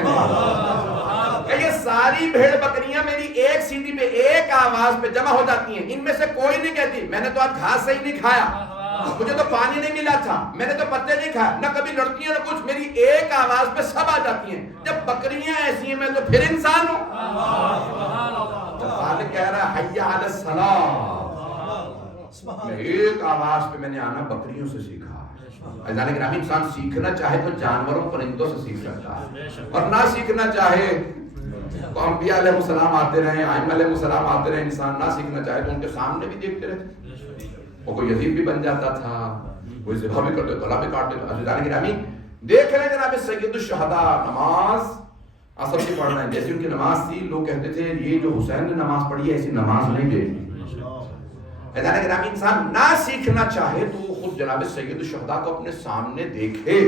یہ ساری بھیڑ بکریاں میری ایک سیٹی پہ ایک آواز پہ جمع ہو جاتی ہیں. ان میں سے کوئی نہیں کہتی میں نے تو آج گھاس سے ہی نہیں کھایا, مجھے تو پانی نہیں ملا تھا, میں نے تو پتے نہیں کھایا, نہ کبھی لڑتی ہیں نہ کچھ. میری ایک آواز پہ سب آ جاتی ہیں. جب بکریاں ایسی ہیں میں تو پھر انسان ہوں. خالق کہہ رہا ہے حی علی الصلاۃ, میں ایک آواز پہ میں نے آنا بکریوں سے سیکھا. عزیزان گرامی انسان سیکھنا چاہے تو جانوروں پرندوں سے سیکھ سکتا ہے, اور نہ سیکھنا چاہے تو انبیاء علیہ السلام آتے رہے, ائمہ علیہ السلام آتے رہے. انسان نہ سیکھنا چاہے تو ان کے سامنے بھی دیکھتے رہتے. وہ کوئی یزید بھی بن جاتا تھا, کوئی ذبح بھی کرتے, گلا بھی کاٹ دیتا. عزیزان گرامی دیکھ رہے جناب سید الشہداء نماز اصل سے پڑھ رہے ہیں. جیسی ان کی نماز تھی, لوگ کہتے تھے یہ جو حسین نے نماز پڑھی ہے ایسی نماز نہیں دیکھی. عزیزان گرامی انسان نہ سیکھنا چاہے تو خود جناب سید الشہداء کو اپنے سامنے دیکھے,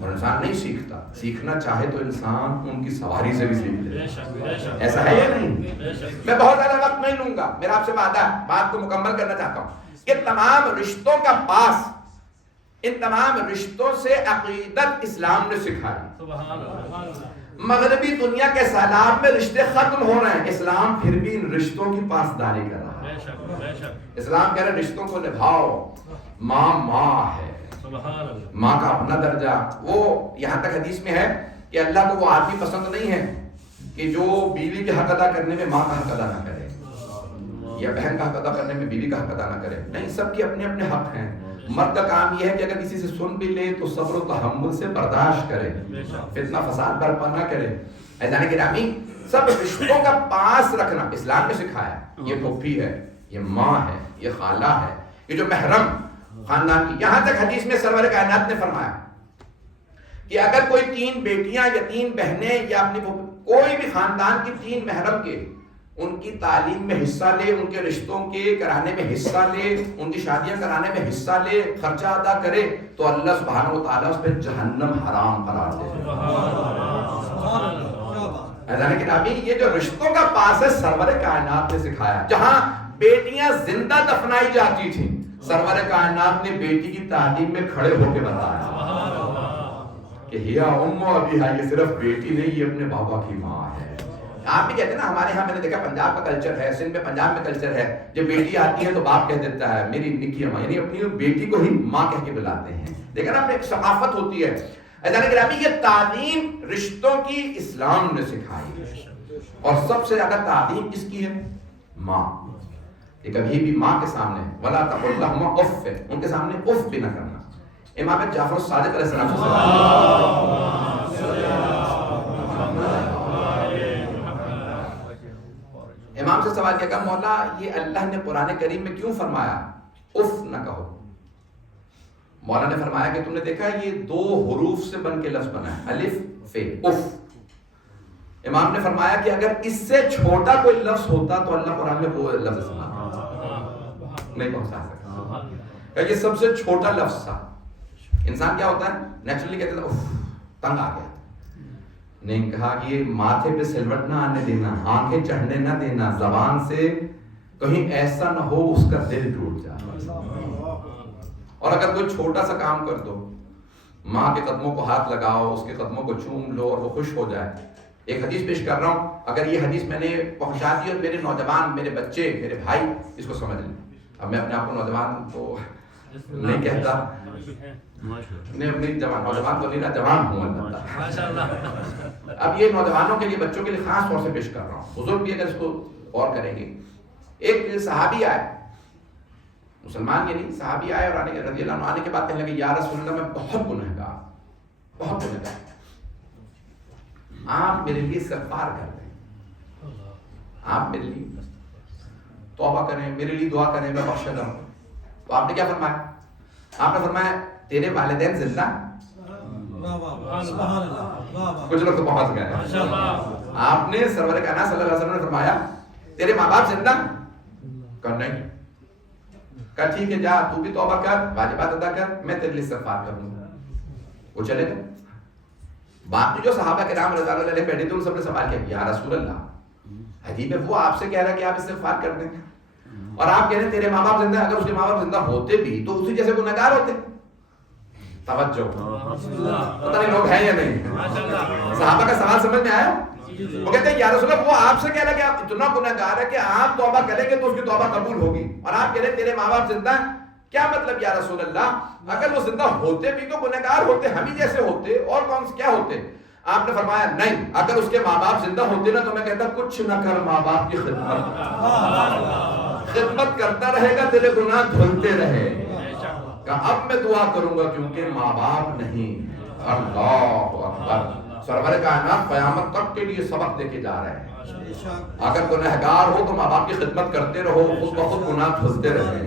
اور انسان نہیں سیکھتا. سیکھنا چاہے تو انسان ان کی سواری سے بھی سیکھ لے. ایسا ہے یا نہیں؟ میں بہت زیادہ وقت نہیں لوں گا, میرا آپ سے وعدہ ہے, بات کو مکمل کرنا چاہتا ہوں. یہ تمام رشتوں کا پاس, ان تمام رشتوں سے عقیدت اسلام نے سکھائی. مغربی دنیا کے سیلاب میں رشتے ختم ہو رہے ہیں, اسلام پھر بھی ان رشتوں کی پاسداری کر رہا ہے. اسلام کہہ رہے رشتوں کو نبھاؤ. ماں ہے, ماں کا اپنا درجہ. وہ یہاں تک حدیث میں ہے کہ اللہ کو وہ آدمی پسند نہیں ہے کہ جو بیوی کے حق ادا کرنے میں ماں کا حق ادا نہ کرے, یا بہن کا حق ادا کرنے میں بیوی کا حق ادا نہ کرے. نہیں, سب کے اپنے اپنے حق ہیں. مرد کا کام یہ ہے کہ اگر کسی سے سن بھی لے تو صبر و تحمل سے برداشت کرے, فتنہ فساد برپا نہ کرے. عزیزان گرامی سب رشتوں کا پاس رکھنا اسلام نے سکھایا. یہ پھوپھی ہے, یہ ماں ہے, یہ خالہ ہے, یہ جو محرم خاندان کی. یہاں تک حدیث میں سرور کائنات نے فرمایا کہ اگر کوئی 3 بیٹیاں یا 3 بہنیں یا اپنی کوئی بھی خاندان کی 3 محرم کے ان کی تعلیم میں حصہ لے, ان کے رشتوں کے کرانے میں حصہ لے, ان کی شادیاں کرانے میں حصہ لے, خرچہ ادا کرے, تو اللہ سبحانہ و تعالیٰ اس پہ جہنم حرام قرار دے. اذان گرامی یہ جو رشتوں کا پاس ہے سرور کائنات نے سکھایا. جہاں بیٹیاں زندہ دفنائی جاتی تھیں سرور کائنات نے بیٹی کی تعلیم میں کھڑے ہو کے بتایا کہ ہیا ام ابیہا، یہ صرف بیٹی نہیں، یہ اپنے بابا کی ماں ہے. آپ بھی کہتے ہیں نا، ہمارے ہاں میں نے دیکھا پنجاب کا کلچر ہے، سندھ میں پنجاب میں کلچر ہے، جب بیٹی آتی ہے تو باپ کہہ دیتا ہے میری نکی اماں، یعنی اپنی بیٹی کو ہی ماں کہہ کے بلاتے ہیں. دیکھا نا، اپنے ایک ثقافت ہوتی ہے. اذان گرامی یہ تعلیم رشتوں کی اسلام نے سکھائی ہے، اور سب سے زیادہ تعلیم کس کی ہے؟ ماں. یہ کبھی بھی ماں کے سامنے ولا تقل لهما اف، ان کے سامنے اف بھی نہ کرنا. امام جعفر الصادق علیہ السلام امام سے سوال کیا، کہ مولا یہ اللہ نے قرآن کریم میں کیوں فرمایا اف نہ کہو؟ مولا نے فرمایا کہ تم نے دیکھا یہ 2 حروف سے بن کے لفظ بنا ہے، الف فے اف. امام نے فرمایا کہ اگر اس سے چھوٹا کوئی لفظ ہوتا تو اللہ قرآن میں وہ لفظ نہیں پہنچا سکتا، کہ یہ سب سے چھوٹا لفظ تھا. انسان کیا ہوتا ہے، نیچرلی کہتے تھے اف تنگ آ گیا. نہیں کہا کہ یہ ماتھے پہ سلوٹ نہ آنے دینا، آنکھیں چڑھنے نہ دینا، زبان سے کہیں ایسا نہ ہو اس کا دل ٹوٹ جائے. اور اگر کوئی چھوٹا سا کام کر دو، ماں کے قدموں کو ہاتھ لگاؤ، اس کے قدموں کو چوم لو اور وہ خوش ہو جائے. ایک حدیث پیش کر رہا ہوں، اگر یہ حدیث میں نے پہنچا دی اور میرے نوجوان، میرے بچے، میرے بھائی اس کو سمجھ لیں. اب میں اپنے آپ کو نوجوان تو نہیں کہتا، میں اپنی نوجوان تو نہیں رہا، جوان ہوں اللہ. اب یہ نوجوانوں کے لیے، بچوں کے لیے خاص طور سے پیش کر رہا ہوں، بزرگ بھی اگر اس کو غور کریں گے. ایک صحابی آئے، مسلمان یہ نہیں، صحابی آئے اور آنے کے رضی اللہ عنہ، آنے کے بعد کہنے لگے یا رسول اللہ میں بہت گنہگار، بہت گنہگار، آپ میرے لیے استغفار کر دیں، آپ میرے لیے توبہ کریں، میرے لیے دعا کریں، میں بخشا جاؤں. تو آپ نے کیا فرمایا؟ آپ نے فرمایا تیرے والدین زندہ؟ کچھ لوگ تو پہنچ گئے. آپ نے سرور کائنات صلی اللہ علیہ وسلم نے فرمایا تیرے ماں باپ زندہ؟ کہا نہیں. کہا ٹھیک ہے جا تو بھی توبہ کر، واجبات ادا کر، میں تیرے لیے استغفار کروں گا. وہ چلے گئے. باقی جو صحابہ کرام رضی اللہ علیہ بیٹھے تھے ان سب نے سوال کیا یا رسول اللہ، عجیب ہے وہ آپ سے کہہ رہا ہے کہ آپ استغفار کر دیں اور آپ کہہ رہے ہیں تیرے ماں باپ زندہ. اگر اس کے ماں باپ زندہ ہوتے بھی تو اسی جیسے گنہگار ہوتے. توجہ، پتہ نہیں لوگ ہیں یا نہیں. صحابہ کا سوال سمجھ میں آیا؟ وہ کہتے ہیں یا رسول اللہ وہ آپ سے کہہ رہا ہے کہ آپ اتنا گنہگار ہے کہ آپ توبہ کریں گے تو اس کی توبہ قبول ہوگی، اور آپ کہہ رہے ہیں تیرے ماں باپ زندہ ہیں. کیا مطلب یا رسول اللہ؟ اگر وہ زندہ ہوتے بھی تو گنہگار ہوتے، ہم ہی جیسے ہوتے، اور کون سے کیا ہوتے؟ آپ نے فرمایا نہیں، اگر اس کے ماں باپ زندہ ہوتے نا تو میں کہتا کچھ نہ کر، ماں باپ کی خدمت کرتا رہے گا، تیرے گناہ دھلتے رہے. کہ اب میں دعا کروں گا کیونکہ ماں باپ نہیں. اللہ اکبر. سرور کائنات قیامت تک کے لیے سبق دے کے جا رہے ہیں. اگر گنہگار ہو تو ماں باپ کی خدمت کرتے رہو، اس وقت گناہ دھلتے رہے.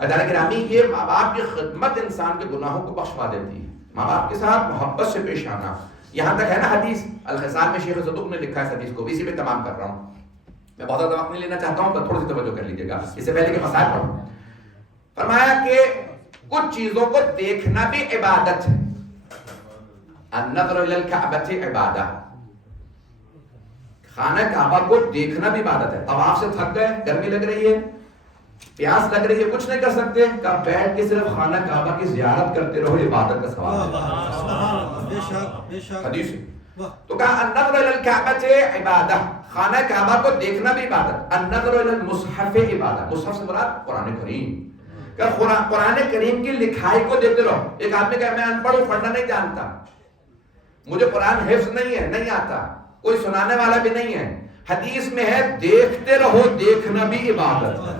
ادارہ گرامی یہ ماں باپ کی خدمت انسان کے گناہوں کو بخشوا دیتی ہے. ماں باپ کے ساتھ محبت سے پیش آنا. یہاں تک ہے نا حدیث الخصال میں شیخ صدوق نے لکھا ہے اس حدیث کو، اسی پہ تمام کر رہا ہوں. میں بہت زیادہ وقت نہیں لینا چاہتا ہوں، پر تھوڑی سی توجہ کر لیجیے گا اس سے پہلے کہ مسائل پڑھوں. فرمایا کہ کچھ چیزوں کو دیکھنا بھی عبادت ہے. النظر الی الکعبۃ عبادہ، خانہ کعبہ کو دیکھنا بھی عبادت ہے. طواف سے تھک گئے، گرمی لگ رہی ہے، پیاس لگ رہی ہے، کچھ نہیں کر سکتے، کہ بیٹھ کے صرف خانہ کعبہ کی زیارت کرتے رہو، عبادت کا ثواب ہے. حدیث تو کہا النظر الی الکعبۃ عبادہ، خانہ کعبہ کو دیکھنا بھی عبادت. النظر الی المصحف عبادہ، مصحف سے مراد قرآن کریم، کہ قرآن کریم کی لکھائی کو دیکھتے رہو. ایک آدمی کہا میں ان پڑھ ہوں، پڑھنا نہیں جانتا، مجھے قرآن حفظ نہیں ہے، نہیں آتا، کوئی سنانے والا بھی نہیں ہے. حدیث میں ہے دیکھتے رہو، دیکھنا بھی عبادت ہے.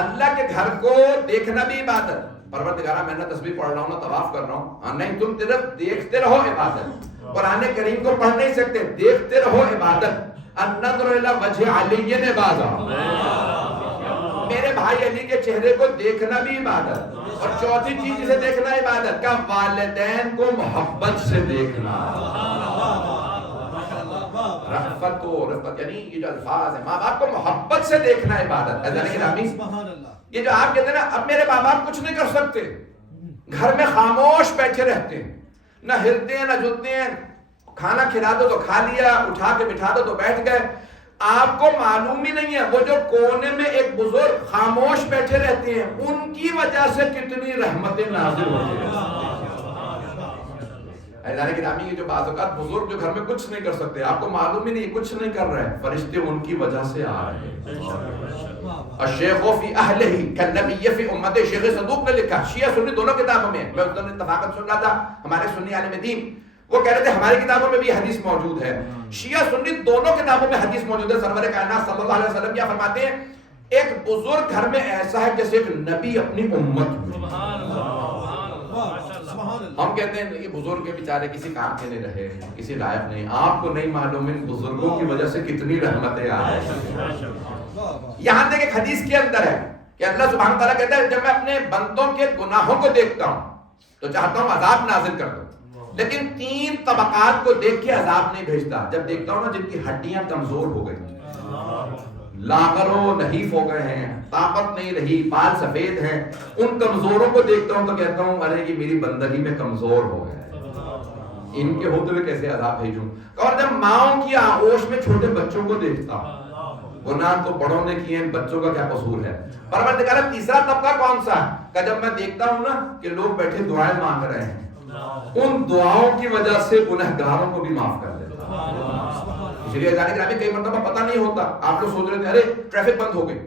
اللہ کے گھر کو دیکھنا بھی عبادت. پروردگارہ میں نہ تسبیح پڑھ رہا ہوں نہ طواف کر رہا ہوں، نہیں، تم صرف دیکھتے رہو عبادت. قرآن کریم کو پڑھ نہیں سکتے، دیکھتے رہو عبادت. النظر الی وجہ علی عبادہ، میرے بھائی علی کے چہرے کو دیکھنا بھی عبادت. اور چوتھی چیز جسے دیکھنا عبادت کا، والدین کو محبت سے دیکھنا. رفت و رفت یعنی یہ جو الفاظ ہیں، ماں باپ کو محبت سے دیکھنا عبادت ہے. یہ جو آپ کہتے ہیں نا اب میرے ماں باپ کچھ نہیں کر سکتے، گھر میں خاموش بیٹھے رہتے ہیں، نہ ہلتے ہیں نہ جلتے ہیں، کھانا کھلا دو تو کھا لیا، اٹھا کے بٹھا دو تو بیٹھ گئے. آپ کو معلوم ہی نہیں ہے وہ جو کونے میں ایک بزرگ خاموش بیٹھے رہتے ہیں ان کی وجہ سے کتنی رحمتیں نازل ہوتی ہیں. اعزائے گرامی، یہ جو بعض اوقات بزرگ جو گھر میں کچھ نہیں کر سکتے، آپ کو معلوم ہی نہیں کچھ نہیں کر رہے، فرشتے ان کی وجہ سے آ رہے ہیں. الشیخ فی اہلہ کالنبی فی امتہ، شیخ صدوق نے لکھا، شیعہ سنی دونوں کتابوں میں. میں اس دن اتفاقاً سن رہا تھا ہمارے سنی عالم دین، وہ کہہ رہے تھے ہماری کتابوں میں بھی حدیث موجود ہے، شیعہ سنی دونوں کتابوں میں حدیث موجود ہے. سرور کائنات صلی اللہ علیہ وسلم کیا فرماتے ہیں؟ ایک بزرگ گھر میں ایسا ہے جیسے ایک نبی اپنی امت میں. ہم کہتے ہیں یہ بزرگ کے بیچارے کسی کام کے نہیں رہے، کسی لائق نہیں. آپ کو نہیں معلوم ان بزرگوں کی وجہ سے کتنی رحمتیں آ رہی ہیں. یہاں تک ایک حدیث کے اندر ہے کہ اللہ سبحانہ تعالیٰ کہتا ہے جب میں اپنے بندوں کے گناہوں کو دیکھتا ہوں تو چاہتا ہوں عذاب نازل کر دوں، لیکن 3 طبقات کو دیکھ کے عذاب نہیں بھیجتا. جب دیکھتا ہوں نا جن کی ہڈیاں کمزور ہو گئی، لاغر و نحیف ہو گئے ہیں، طاقت نہیں رہی، بال سفید ہیں، ان کمزوروں کو دیکھتا ہوں تو کہتا ہوں ارے یہ میری بندگی میں کمزور ہو گیا ہے، ان کے ہوتے ہوئے کیسے عذاب بھیجوں. اور جب ماؤں کی آغوش میں چھوٹے بچوں کو دیکھتا ہوں، گناہ تو بڑوں نے کیے ہیں، بچوں کا کیا قصور ہے. پروردگار تیسرا طبقہ کون سا ہے کہ جب میں دیکھتا ہوں نا کہ لوگ بیٹھے دعائیں مانگ رہے ہیں، ان دعاؤں کی وجہ سے گنہگاروں کو بھی معاف کر دیتا ہوں. اس لیے جانے کے کئی مرتبہ پتہ نہیں ہوتا، آپ لوگ سوچ رہے تھے ارے ٹریفک بند ہو گئی.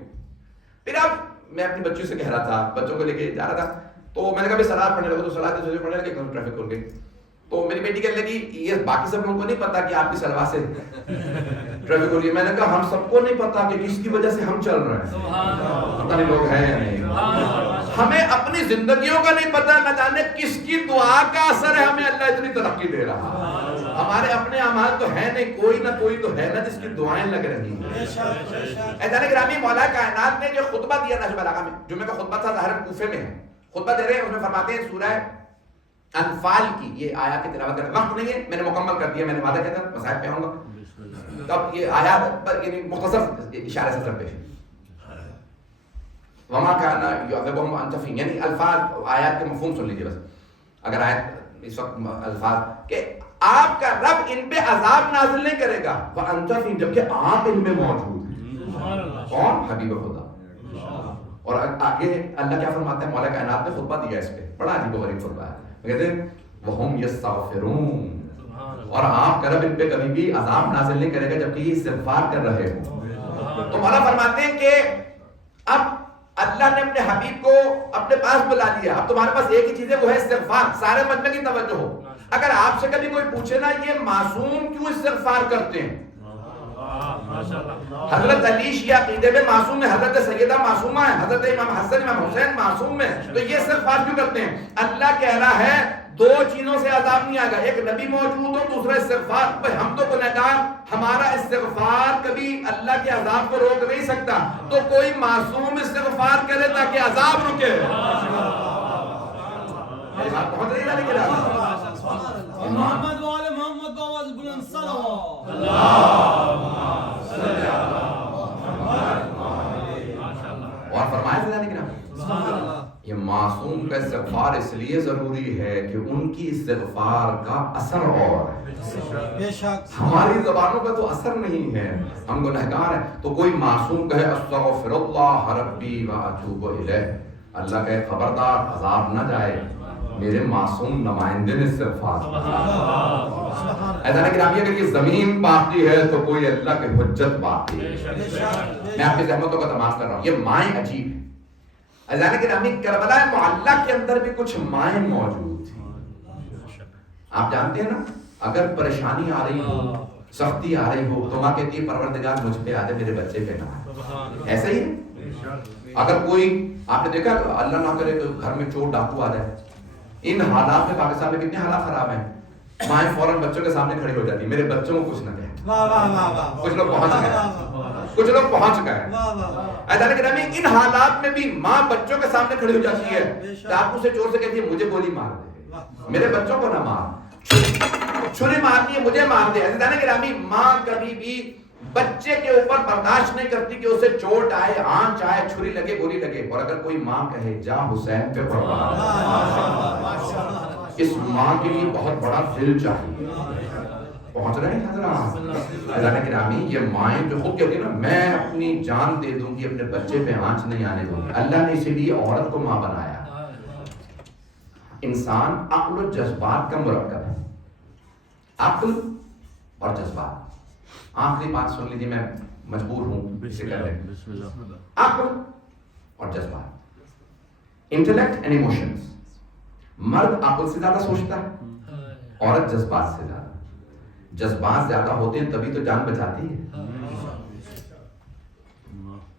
پھر اب میں اپنی بچیوں سے کہہ رہا تھا، بچوں کو لے کے جا رہا تھا، تو میں نے کہا صلاۃ پڑھنے لگو، تو صلاۃ پڑھنے لگے کہ ٹریفک کھل گئی. تو میری بیٹی کہنے لگی یہ باقی سب لوگوں کو نہیں پتا کہ آپ کی سلوا سے ٹریفک ہو رہی ہے. میں نے کہا ہم سب کو نہیں پتا کہ کس کی وجہ سے ہم چل رہے ہیں، پتہ نہیں لوگ ہیں یا نہیں. ہمیں اپنی زندگیوں کا نہیں پتا، نہ جانے کس کی دعا کا اثر ہے ہمیں اللہ اتنی ترقی دے رہا. ہمارے اپنے اعمال تو ہے نہیں، کوئی نہ کوئی تو ہے نا جس کی دعائیں لگ رہی ہیں. اعزائے گرامی، مولا کائنات نے جو خطبہ دیا نہج البلاغہ میں، جمعے کا خطبہ تھا، ظاہر کوفے میں ہے، خطبہ دے رہے ہیں، اس میں فرماتے ہیں سورہ انفال کی یہ آیات کی تلاوت کرنا وقت نہیں ہے، میں نے مکمل کر دیا، میں نے وعدہ کیا تھا مسائل پہ آؤں گا. تب یہ آیات پر یعنی مختصر اشارے سے درپیش وما کان یعذبهم وانت فیہم، یعنی الفاظ آیات کے مفہوم سن لیجیے بس. اگر آیت اس وقت الفاظ کہ آپ کا رب ان پہ عذاب نازل نہیں کرے گا وانت فیہم، جبکہ آپ ان میں موجود ہیں. کون؟ حبیب خدا. اور آگے اللہ کیا فرماتے ہیں؟ مولا کائنات نے خطبہ دیا اس پہ، بڑا عجیب و غریب خطبہ ہے. کہتے ہیں وہم یستغفرون، اور آپ کا رب ان پہ کبھی بھی عذاب نازل نہیں کرے گا جبکہ یہ استغفار کر رہے ہوں. تو مولا فرماتے ہیں کہ اب اللہ نے اپنے حبیب کو اپنے پاس بلا لیا، اب تمہارے پاس ایک ہی چیز ہے، وہ ہے استغفار. سارے مجمع کی توجہ ہو. اگر آپ سے کبھی کوئی پوچھے نا یہ معصوم کیوں استغفار کرتے ہیں، حضرت علی شیعہ عقیدے میں معصوم ہے، حضرت سیدہ معصومہ ہے، حضرت امام حسن امام حسین معصوم ہے، تو یہ استغفار کیوں کرتے ہیں؟ اللہ کہہ رہا ہے 2 چیزوں سے عذاب نہیں آئے گا، ایک نبی موجود ہو، دوسرا استغفار. بھائی ہم تو گنہگار، ہمارا استغفار کبھی اللہ کے عذاب کو روک نہیں سکتا، تو کوئی معصوم استغفار کرے تاکہ عذاب رکے. بات پہنچ رہی ہے لیکن محمد وآل محمد کو آواز بلند صلوات. اور فرمایا تھا لیکن یہ معصوم کا استغفار اس لیے ضروری ہے کہ ان کی استغفار کا اثر اور ہے. ہماری زبانوں کا تو اثر نہیں ہے، ہم گنہگار ہیں. تو کوئی معصوم کہے استغفر اللہ ربی واتوب الیہ، اللہ کہے خبردار عذاب نہ جائے، میرے معصوم نمائندے نے استغفار. ایسا نہیں کہ اگر یہ زمین باقی ہے تو کوئی اللہ کی حجت باقی ہے. میں آپ کی زحمتوں کا تمام کر رہا ہوں. یہ مائیں عجیب ہیں. ایسا نہیں کہ کربلا معلّہ کے اندر بھی کچھ مائیں موجود تھیں. آپ جانتے ہیں نا، اگر پریشانی آ رہی ہو، سختی آ رہی ہو تو ماں کہتی ہے پروردگار مجھ پہ آ جائے، میرے بچے پہ نہ آئے. ایسا ہی ہے. اگر کوئی آپ نے دیکھا اللہ نہ کرے تو گھر میں چور ڈاکو آ جائے، ان حالات میں پاکستان میں کتنے حالات خراب ہیں. مائیں فوراً بچوں کے سامنے کھڑی ہو جاتی، میرے بچوں کو کچھ نہ کہے. کچھ لوگ پہنچ گئے. ایسا نہیں کہ ان حالات میں بھی ماں بچوں کے سامنے کھڑی ہو جاتی ہے. ڈاکو سے چور سے کہتی ہے مجھے گولی مار دے، میرے بچوں کو نہ مار، چھری مارتی ہے مجھے مار دے. ایسا نہیں کہ ماں کبھی بھی بچے کے اوپر برداشت نہیں کرتی کہ اسے چوٹ آئے، آنچ آئے، چھری لگے، گولی لگے. اور اگر کوئی ماں کہے جا حسین پہ قربان، اس ماں کے لیے بہت بڑا دل چاہیے. پہنچ رہے ہیں حضرات؟ اللہ گرامی یہ مائیں جو خود کہتی ہیں نا میں اپنی جان دے دوں گی اپنے بچے پہ آنچ نہیں آنے دوں گی. اللہ نے اسی لیے عورت کو ماں بنایا. انسان عقل و جذبات کا مرکب ہے. عقل اور جذبات. آخری بات سن لیجیے, میں مجبور ہوں اسے کر لیں. عقل اور جذبات, انٹلیکٹ اینڈ ایموشنز. مرد عقل سے زیادہ سوچتا ہے, عورت جذبات سے زیادہ. جذبات زیادہ ہوتے ہیں تبھی تو جان بچاتی ہے.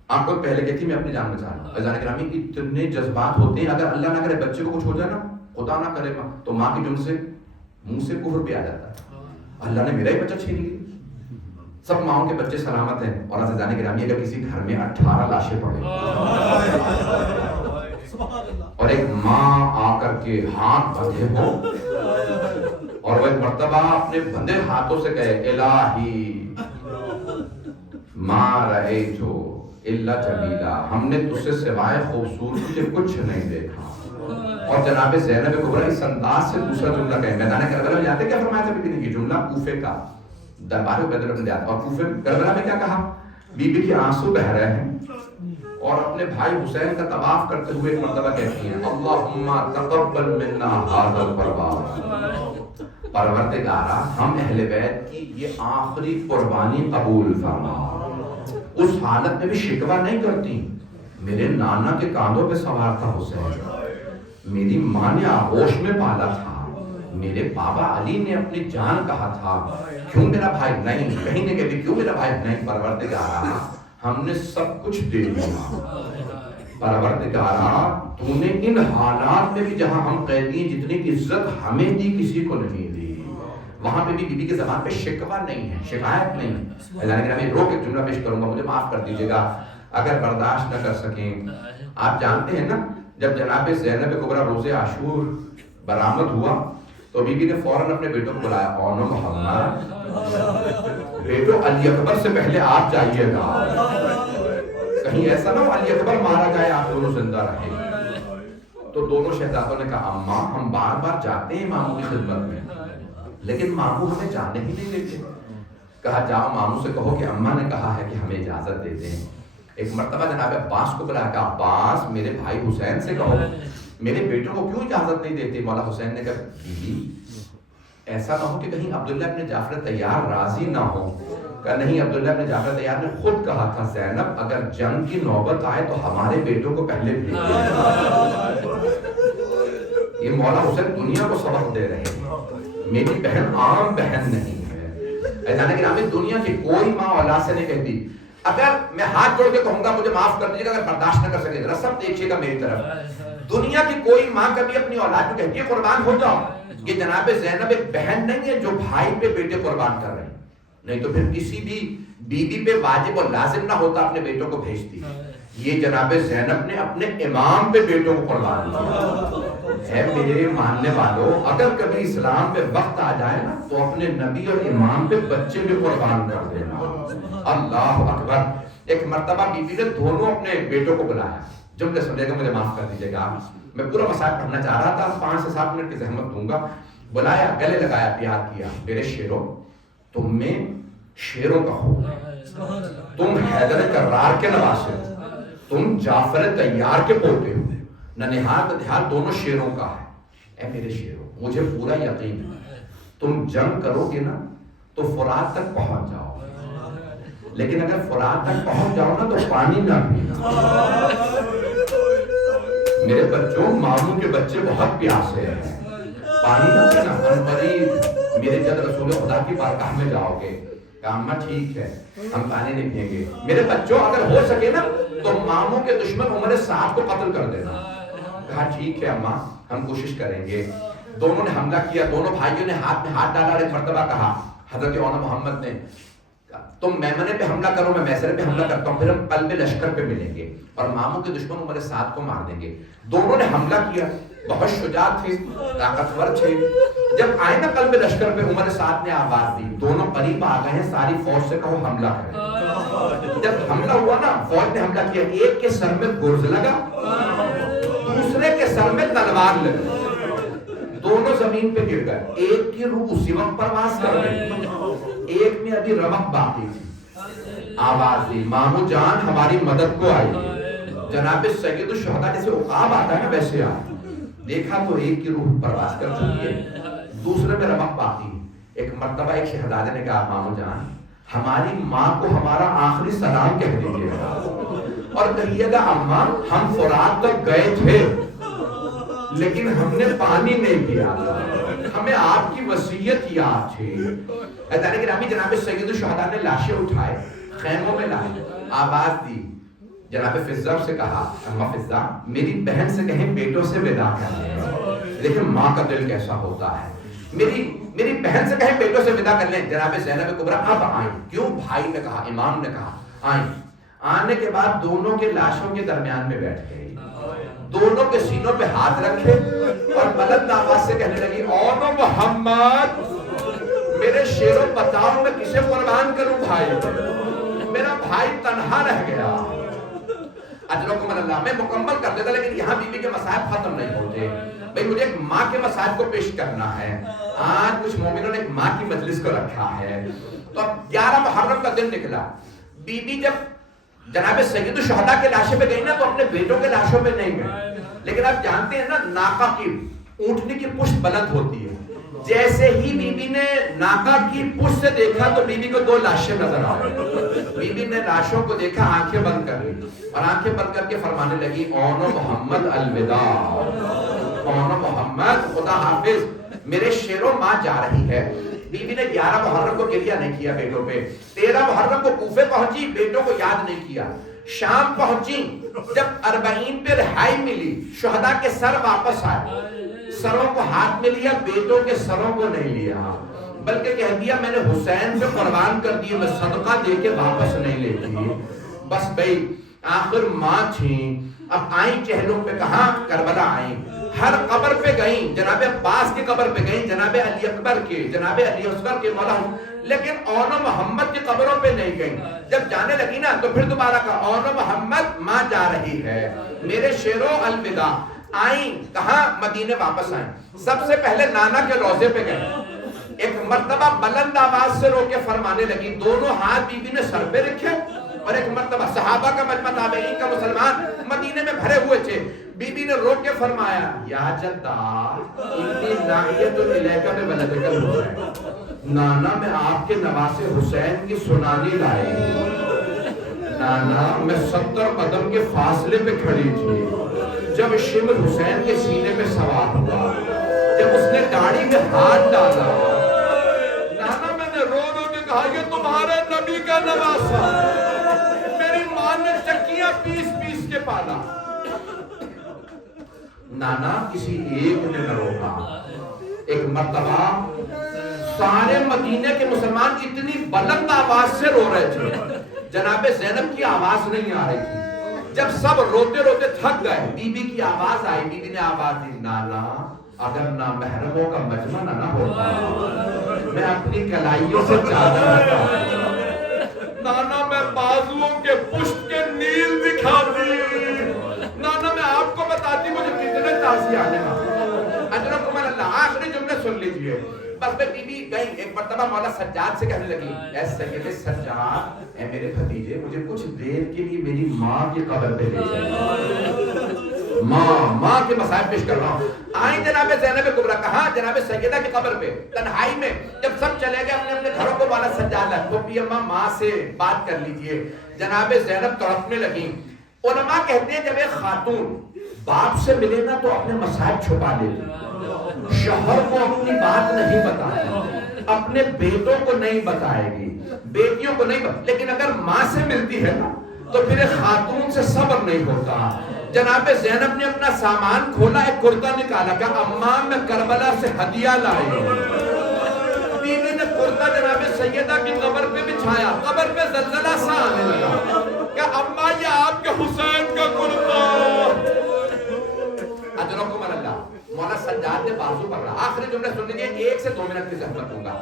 عقل پہلے کہتی میں اپنی جان بچا لوں. عزیزان گرامی اتنے جذبات ہوتے ہیں, اگر اللہ نہ کرے بچے کو کچھ ہو جائے نا, خدا نہ کرے تو ماں کی جن سے منہ سے کفر پہ آ جاتا ہے. اللہ نے میرا ہی بچہ چھین لیا. سب ماؤں کے بچے سلامت ہیں, اور عزیزان گرامی اگر کسی گھر میں 18 لاشیں پڑیں اور ایک ماں آ کر کے ہاتھ بندھے ہو اور وہ ایک مرتبہ اپنے بندے ہاتھوں سے کہے الہی ما رأیتو الا جمیلا, ہم نے تجھ سے سوائے خوبصورتی کے کچھ نہیں دیکھا. اور جناب زینب کبریٰ اس انداز سے دوسرا جملہ کہے. میدان کربلا میں جاتے کیا فرمایا تھا بیوی نے؟ یہ جملہ کوفے کا دربار میں بدر میں جاتا, اور کوفے کربلا میں کیا کہا؟ بی بی کے آنسو بہ رہے ہیں اور اپنے بھائی حسین کا طواف کرتے ہوئے ایک مرتبہ کہتی ہیں اللہم تقبل منا ھذا القربان, پروردگارا ہم اہل بیت کی یہ آخری قربانی قبول فرما. اس حالت میں بھی شکوہ نہیں کرتی. میرے نانا کے کاندھوں پہ سوار تھا حسین, میری ماں نے آغوش میں پالا تھا, میرے بابا علی نے اپنی جان کہا تھا کیوں میرا بھائی نہیں, کہیں نے کہتی کیوں میرا بھائی نہیں. پروردگارا ہم نے سب کچھ دے دیا. پروردگارا تو نے ان حالات میں بھی جہاں ہم قیدی ہیں جتنی عزت ہمیں دی کسی کو نہیں دی, وہاں پہ بھی بی بی کے زبان پہ شکوہ نہیں ہے, شکایت نہیں ہے. اللہ نے میں روک ایک جملہ پیش کروں گا, مجھے معاف کر دیجیے گا اگر برداشت نہ کر سکیں. آپ جانتے ہیں نا جب جناب زینب کبریٰ روز عاشور برآمد ہوا تو بی بی نے فوراً اپنے بیٹوں کو بلایا, اونو محمد بیٹو علی اکبر سے پہلے آپ جائیے گا, کہیں ایسا نہ ہو علی اکبر مارا جائے آپ دونوں زندہ رہیں. تو دونوں شہزادوں نے کہا اماں ہم بار بار جاتے ہیں ماموں کی خدمت میں لیکن ماموں ہمیں جانے ہی نہیں دیتے. کہا جاؤ ماموں سے کہو کہ اماں نے کہا ہے کہ ہمیں اجازت دے دیں. ایک مرتبہ جناب عباس کو بلایا, کہا عباس میرے بھائی حسین سے کہو میرے بیٹوں کو کیوں اجازت نہیں دیتے. مولا حسین نے کہا بیوی ایسا نہ ہو کہ کہیں عبداللہ ابن جعفر طیار راضی نہ ہو. کہا نہیں, عبداللہ ابن جعفر طیار نے خود کہا تھا زینب اگر جنگ کی نوبت آئے تو ہمارے بیٹوں کو پہلے بھیج دیں. یہ مولا حسین دنیا کو سبق دے رہے ہیں, میری بہن عام بہن نہیں ہے. ایسا کہ دنیا کی کوئی ماں اولاد سے نہیں کہتی اگر میں ہاتھ جوڑ کے کہوں گا مجھے معاف کر دیجیے گا اگر برداشت نہ کر سکے ذرا سب دیکھیے گا میری طرف. دنیا کی کوئی ماں کبھی اپنی اولاد کو کہتی ہے قربان ہو جاؤ. یہ جناب زینب ایک بہن نہیں ہے جو بھائی پہ بیٹے قربان کر رہے ہیں, نہیں تو پھر کسی بھی بیوی پہ واجب اور لازم نہ ہوتا اپنے بیٹوں کو بھیجتی. یہ جناب زینب نے اپنے امام پہ بیٹوں کو قربان کیا. اے میرے ماننے والوں اگر کبھی اسلام پہ وقت آ جائے نا تو اپنے نبی اور امام پہ بچے بھی قربان کر دینا. اللہ اکبر. ایک مرتبہ بیوی نے دونوں اپنے بیٹوں کو بلایا, جملے سمجھے گا مجھے معاف کر دیجیے گا, میں پورا مسائل پڑھنا چاہ رہا تھا, 5 سے 7 منٹ کی زحمت دوں گا. بلایا, گلے لگایا, پیار کیا. میرے شیروں تم میں شیروں کا خوب ہے, تم حیدر کرار کے نواسے ہو, تم جعفر طیار کے پوتے ہو, ننہال بدحال دونوں شیروں کا ہے. اے میرے شیروں مجھے پورا یقین ہے تم جنگ کرو گے نا تو فرات تک پہنچ جاؤ, لیکن اگر فرات تک پہنچ جاؤ نا تو پانی نہ پینا. میرے بچوں ماموں کے بچے بہت پیاسے ہیں, پانی نہ پینا. انقریب میرے جد رسول خدا کی بارگاہ میں جاؤ گے, کہا اماں ٹھیک ہے ہم پانی نہیں پئیں گے. میرے بچوں اگر ہو سکے نا تو ماموں کے دشمن عمر سعد کو قتل کر دینا. کہا ٹھیک ہے اماں ہم کوشش کریں گے. دونوں نے حملہ کیا, دونوں بھائیوں نے ہاتھ میں ہاتھ ڈالا. ایک مرتبہ کہا حضرت اونا محمد نے تم میمنے پہ حملہ کرو میں میسرے پہ حملہ کرتا ہوں, پھر ہم قلب لشکر پہ ملیں گے اور ماموں کے دشمن عمر سعد کو مار دیں گے. دونوں نے حملہ کیا, بہت شجاع تھے, طاقتور تھے. جب آئے نا قلب لشکر پہ عمر سعد نے آواز دی, دونوں قریب آ گئے ہیں, ساری فوج سے کہو حملہ کریں. جب حملہ ہوا نا فوج نے حملہ کیا, ایک کے سر میں گرز لگا, دوسرے کے سر میں تلوار لگی, دونوں زمین پہ گر گئے, ایک کی روح اسی وقت پرواز کر گئی, ایک میں ابھی رمق باقی تھی. آواز دی, مامو جان ہماری مدد کو آئی. جناب سید الشہداء جیسے عقاب آتا ہے نا ویسے آئی. دیکھا تو ایک کی روح پرواز کر چکی ہے, دوسرے میں رمق باقی. ایک مرتبہ ایک شہزادے نے کہا, مامو جان ہماری ماں کو ہمارا آخری سلام کہہ دیجیے گا اور کہیے گا اماں ہم فرات تک گئے تھے لیکن ہم نے پانی نہیں پیا تھا, ہمیں آپ کی وصیت یاد تھی. لیکن جناب سید الشہداء نے لاشیں اٹھائے, خیموں میں لائے, آواز دی. جناب فضہ سے کہا, اما فضہ میری بہن سے کہیں بیٹوں سے وداع کریں. دیکھیں ماں کا دل کیسا ہوتا ہے. میری بہن سے کہیں بیٹوں سے وداع کر لیں. جناب زینب کبریٰ اب آئیں. کیوں؟ بھائی نے کہا, امام نے کہا آئیں. آنے کے بعد دونوں کے لاشوں کے درمیان میں بیٹھ گئی, دونوں کے سینوں پہ ہاتھ رکھے اور بلند آواز سے کہنے لگی, اونو محمد میرے شیروں بتاؤ میں کسے قربان کروں بھائی, میرا بھائی تنہا رہ گیا. اجرکم اللہ, میں مکمل کر دیتا لیکن یہاں بی بی کے مصائب ختم نہیں ہوتے. بھئی مجھے ایک ماں کے مصائب کو پیش کرنا ہے. آج کچھ مومنوں نے ایک ماں کی مجلس کو رکھا ہے. تو اب 11 محرم کا دن نکلا. بی بی جب جناب سید الشہداء کے لاشے پہ گئی نا تو اپنے بیٹوں کے لاشوں پہ نہیں گئی. لیکن آپ جانتے ہیں نا ناقہ کی اونٹنی کی پشت بلند ہوتی ہے. جیسے ہی بی بی نے ناقہ کی پشت سے دیکھا تو بی بی کو 2 لاشیں نظر آ گئی. بی بی نے لاشوں کو دیکھا, آنکھیں بند کر لی اور آنکھیں بند کر کے فرمانے لگی, اونو محمد الوداع, اونو محمد خدا حافظ, میرے شیروں ماں جا رہی ہے. بی بی نے 11 محرم کو گریہ نہیں کیا بیٹوں پہ. 13 محرم کو کوفے پہنچی, بیٹوں کو یاد نہیں کیا. شام پہنچی, جب 40 پہ رہائی ملی, شہداء کے سر واپس آئے, سروں کو ہاتھ میں لیا, بیٹوں کے سروں کو نہیں لیا, بلکہ کہہ دیا میں نے حسین سے قربان کر دیے, میں صدقہ دے کے واپس نہیں لیتی. بس بھئی آخر ماں تھیں. اب آئیں چہلوں پہ, کہاں؟ کربلا آئیں. ہر قبر پہ گئیں, جناب عباس کی قبر پہ گئیں, جناب علی اکبر کے, جناب علی اصغر کے, مولا, لیکن اونو محمد کی قبروں پہ نہیں گئیں. جب جانے لگی نا تو پھر دوبارہ کہا, اونو محمد ماں جا رہی ہے, میرے شیروں الوداع. آئیں, کہاں؟ مدینے واپس آئیں. سب سے پہلے نانا کے روضے پہ گئے. ایک مرتبہ بلند آواز سے رو کے فرمانے لگی, دونوں ہاتھ بی بی نے سر پہ رکھے, اور ایک مرتبہ صحابہ کا مجمع, تابعین کا, مسلمان مدینے میں بھرے ہوئے تھے. بی بی نے رو کے فرمایا, یا جدہ انی ناحیت الیکہ میں بلدک الحسین, نانا میں آپ کے نواسے حسین کی سنانی لائی. نانا میں 70 قدم کے فاصلے پہ کھڑی تھی جب شمر حسین کے سینے پہ سوار ہوا, جب اس نے داڑھی میں ہاتھ ڈالا. نانا میں نے رو رو کے کہا, یہ تمہارے نبی کا نواسا, میری ماں نے چکیاں پیس پیس کے پالا. نانا کسی ایک نے نہ روکا. ایک مرتبہ سارے مدینے کے مسلمان اتنی بلند آواز سے رو رہے تھے, جناب زینب کی آواز نہیں آ رہی تھی. جب سب روتے روتے تھک گئے, بی بی کی آواز آئی. بی بی نے آواز دی, نانا اگر نامحرموں کا مجمع نہ ہوتا میں اپنی کلائیوں سے چادر ہٹاتا. نانا میں بازوؤں کے پشت کے نیل دکھاتی. نانا میں آپ کو بتاتی مجھے کتنے تازی آنے والا. اجرکم اللہ, آخری جملے سن لیجئے. بس میں بی بی گئی. ایک مرتبہ مولا سجاد سے کہنے لگی, اے سید سجاد, اے میرے بھتیجے, مجھے کچھ دیر کے لیے میری ماں کی قبر پہ لے جائیں. ماں کے مصائب پیش کر رہا ہوں. آئیں جناب زینب کبریٰ, کہاں؟ جناب سیدہ کی قبر پہ, تنہائی میں. جب سب چلے گئے اپنے اپنے گھروں کو, مولا سجاد ہے, پھوپھی اماں ماں سے بات کر لیجئے. جناب زینب تڑپنے لگیں. علماء کہتے ہیں جب ایک خاتون باپ سے ملے نا تو اپنے مصائب چھپا لیتی, شوہر کو اپنی بات نہیں بتاتی, اپنے بیٹوں کو نہیں بتائے گی, بیٹیوں کو نہیں بتائے. لیکن اگر ماں سے ملتی ہے نا تو پھر ایک خاتون سے صبر نہیں ہوتا. جناب زینب نے اپنا سامان کھولا, ایک کرتا نکالا, کہا اماں میں کربلا سے ہدیہ لائی. بیوی نے کرتا جناب سیدہ کی قبر پہ بچھایا, قبر پہ زلزلہ سا آنے لگا, کہ اماں یہ آپ کے حسین کا کرتا. اجرکم اللہ. مولا سجاد نے بازو پکڑا. آخری جملے سن لیجیے, 1 سے 2 منٹ کی زحمت دوں گا.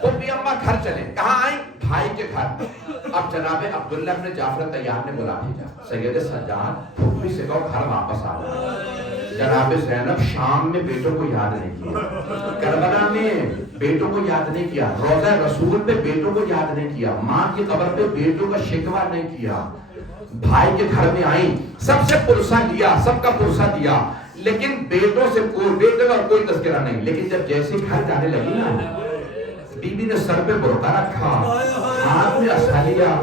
پھوپھی اماں گھر چلے. کہاں آئیں؟ بھائی کے گھر. اب جناب عبداللہ ابن جعفر طیار نے بلا بھیجا, سید سجاد پھوپھی سے کہو گھر واپس آ جائے. جناب زینب شام میں بیٹوں کو یاد نہیں کیا، کربلا میں بیٹوں کو یاد نہیں کیا، روضہ رسول پہ بیٹوں کو یاد نہیں کیا، ماں کی قبر پہ بیٹوں کا شکوہ نہیں کیا. بھائی کے گھر میں آئیں، سب سے پرسہ لیا، سب کا پرسہ دیا، لیکن بیٹوں سے بیٹے کا کوئی تذکرہ نہیں. لیکن جب جیسے گھر جانے لگی نا، بی بی نے سر پہ برقع رکھا، ہاتھ میں عصا لیا.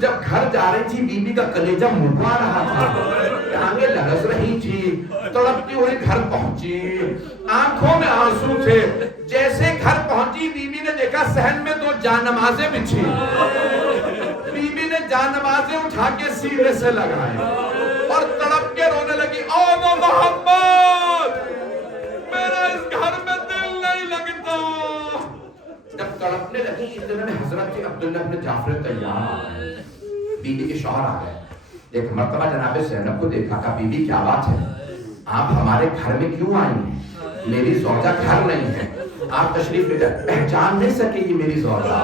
جب گھر جا رہی تھی بی بی کا کلیجہ منڈوا رہا تھا، آنگیں لرز رہی تھی، تڑپتی ہوئی گھر پہنچی، آنکھوں میں آنسو تھے. جیسے گھر پہنچی بی بی نے دیکھا صحن میں 2 جان نمازیں بچھی. بی بی نے جان نمازیں اٹھا کے سینے سے لگائیں اور تڑپ کے رونے لگی، او محمد میرا اس گھر میں دل نہیں لگتا. جب تڑپنے لگی اتنے میں حضرت عبداللہ بن جعفر طیار بی بی کے شوہر آ گئے. ایک مرتبہ جناب زینب کو دیکھا، کہا بی بی کیا بات ہے، آپ ہمارے گھر میں کیوں آئی ہیں؟ میری زوجہ گھر نہیں ہے، آپ تشریف لے جائیں. پہچان نہیں سکے یہ میری زوجہ،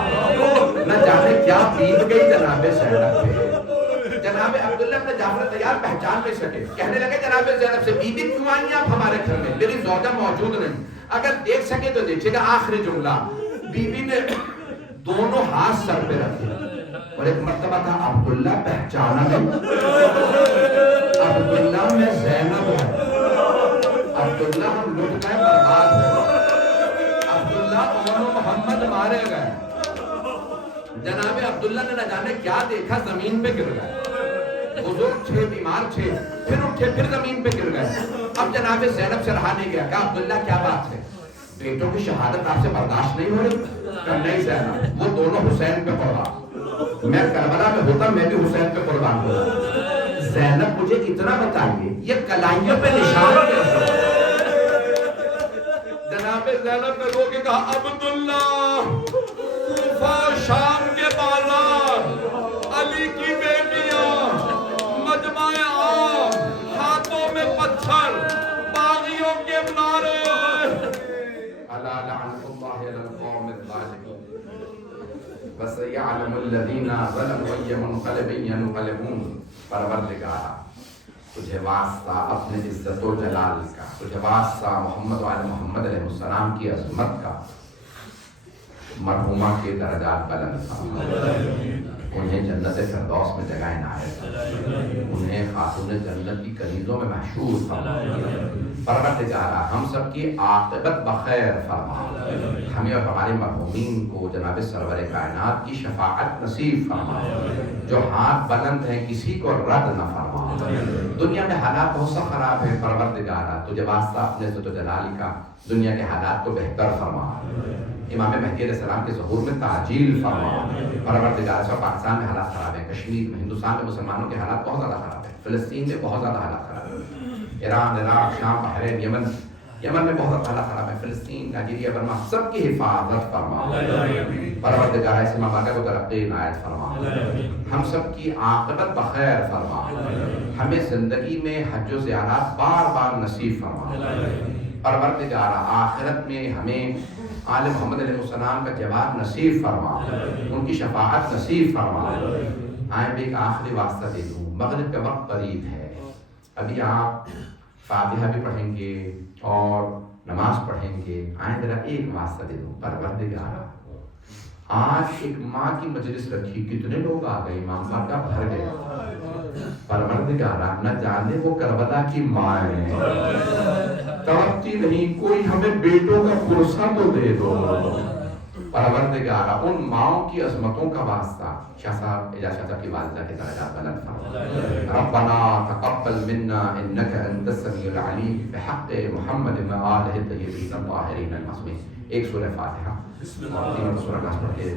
نہ جانے کیا بیت گئی جناب زینب پہ. جناب عبداللہ بن جعفر طیار پہچان نہیں سکے، کہنے لگے جناب زینب سے، بی بی کیوں آئی ہیں آپ ہمارے گھر میں؟ میری زوجہ موجود نہیں. اگر دیکھ سکے تو دیکھیے گا. آخری جملہ بی بی نے دونوں ہاتھ سر پہ رکھے اور ایک مرتبہ تھا، عبداللہ پہچانا نہیں، عبداللہ میں زینب ہے، عبداللہ ہم لٹ گئے برباد ہے، عبداللہ اور محمد مارے گئے. جناب عبداللہ نے نہ جانے کیا دیکھا، زمین پہ گر گئے. بزرگ تھے، بیمار تھے، پھر اٹھے، پھر زمین پہ گر گئے. اب جناب زینب سے رہا نہیں گیا، کہا عبداللہ کیا بات ہے، بیٹوں کی شہادت آپ سے برداشت نہیں ہو رہی؟ کہا نہیں زینب، وہ دونوں حسین پہ قربان، میں کربلا میں ہوتا میں بھی حسین پہ قربان ہوتا. زینب مجھے اتنا بتائیے یہ کلائیوں پہ نشان کیسے؟ جناب زینب نے رو کے کہا، عبداللہ کوفہ شام کے بازار، علی کی بیٹیاں، مجمع عام، ہاتھوں میں پتھر، باغیوں کے منارے. الا لعنت اللہ علی القوم الظالمین وسيعلم الذين ظلموا أي منقلب ينقلبون. پروردگارا تجھے واسطہ اپنے عزت و جلال کا، تجھے واسطہ محمد و آل محمد علیہ السلام کی عظمت کا، مرحومہ کے درجات بلند فرما، انہیں جنت فردوس میں جگہ عنایت فرما، انہیں خاتون جنت کی کنیزوں میں محشور فرما. پروردگارا ہم سب کی عاقبت بخیر فرما، ہمیں اور ہمارے مرحومین کو جناب سرور کائنات کی شفاعت نصیب فرما. جو ہاتھ بلند ہیں کسی کو رد نہ فرما. دنیا میں حالات بہت سا خراب ہیں، پروردگارا تجھے واسطہ اپنے عزت و جلال کا دنیا کے حالات کو بہتر فرما. امام مہدی علیہ السلام کے ظہور میں تعجیل فرما. پروردگار سب پاکستان میں حالات خراب ہیں، کشمیر میں، ہندوستان میں مسلمانوں کے حالات بہت زیادہ خراب ہیں، فلسطین میں بہت زیادہ حالات خراب ہیں، ایران، عراق، شام، بحرین، یمن میں بہت حالات خراب ہیں، فلسطین، نائجیریا، برما، سب کی حفاظت فرما. پروردگار اس مملکت کو ترقی عنایت فرما. ہم سب کی عاقبت بخیر فرما. ہمیں زندگی میں حج و زیارات بار بار نصیب فرما. پروردگار آخرت میں ہمیں آل محمد علیہ السلام کا جواب نصیب فرما، ان کی شفاعت نصیب فرما. آئیں بھی ایک آخری واسطہ دے دوں، مغرب کا وقت قریب ہے، ابھی آپ فاتحہ بھی پڑھیں گے اور نماز پڑھیں گے. آئیں ذرا ایک واسطہ دے دوں. پروردگارا آج ایک ماں کی مجلس رکھی، کتنے لوگ آ گئے، امام صاحب کا بھر گئے. پروردگارا نہ جانے وہ کربلا کی ماں ہے، تڑپتی نہیں، کوئی ہمیں بیٹوں کا پرسہ تو دے دو. پروردگارا ان ماؤں کی عظمتوں کا واسطہ شاہ صاحب، اعجاز شاہ صاحب کی والدہ کے درجات بلند فرما. ربنا تقبل منا انك انت السميع العليم بحق محمد وآلہ الطیبین الطاہرین المعصومین. ایک سورہ فاتحہ اور 3 سورہ ناس پڑھ کے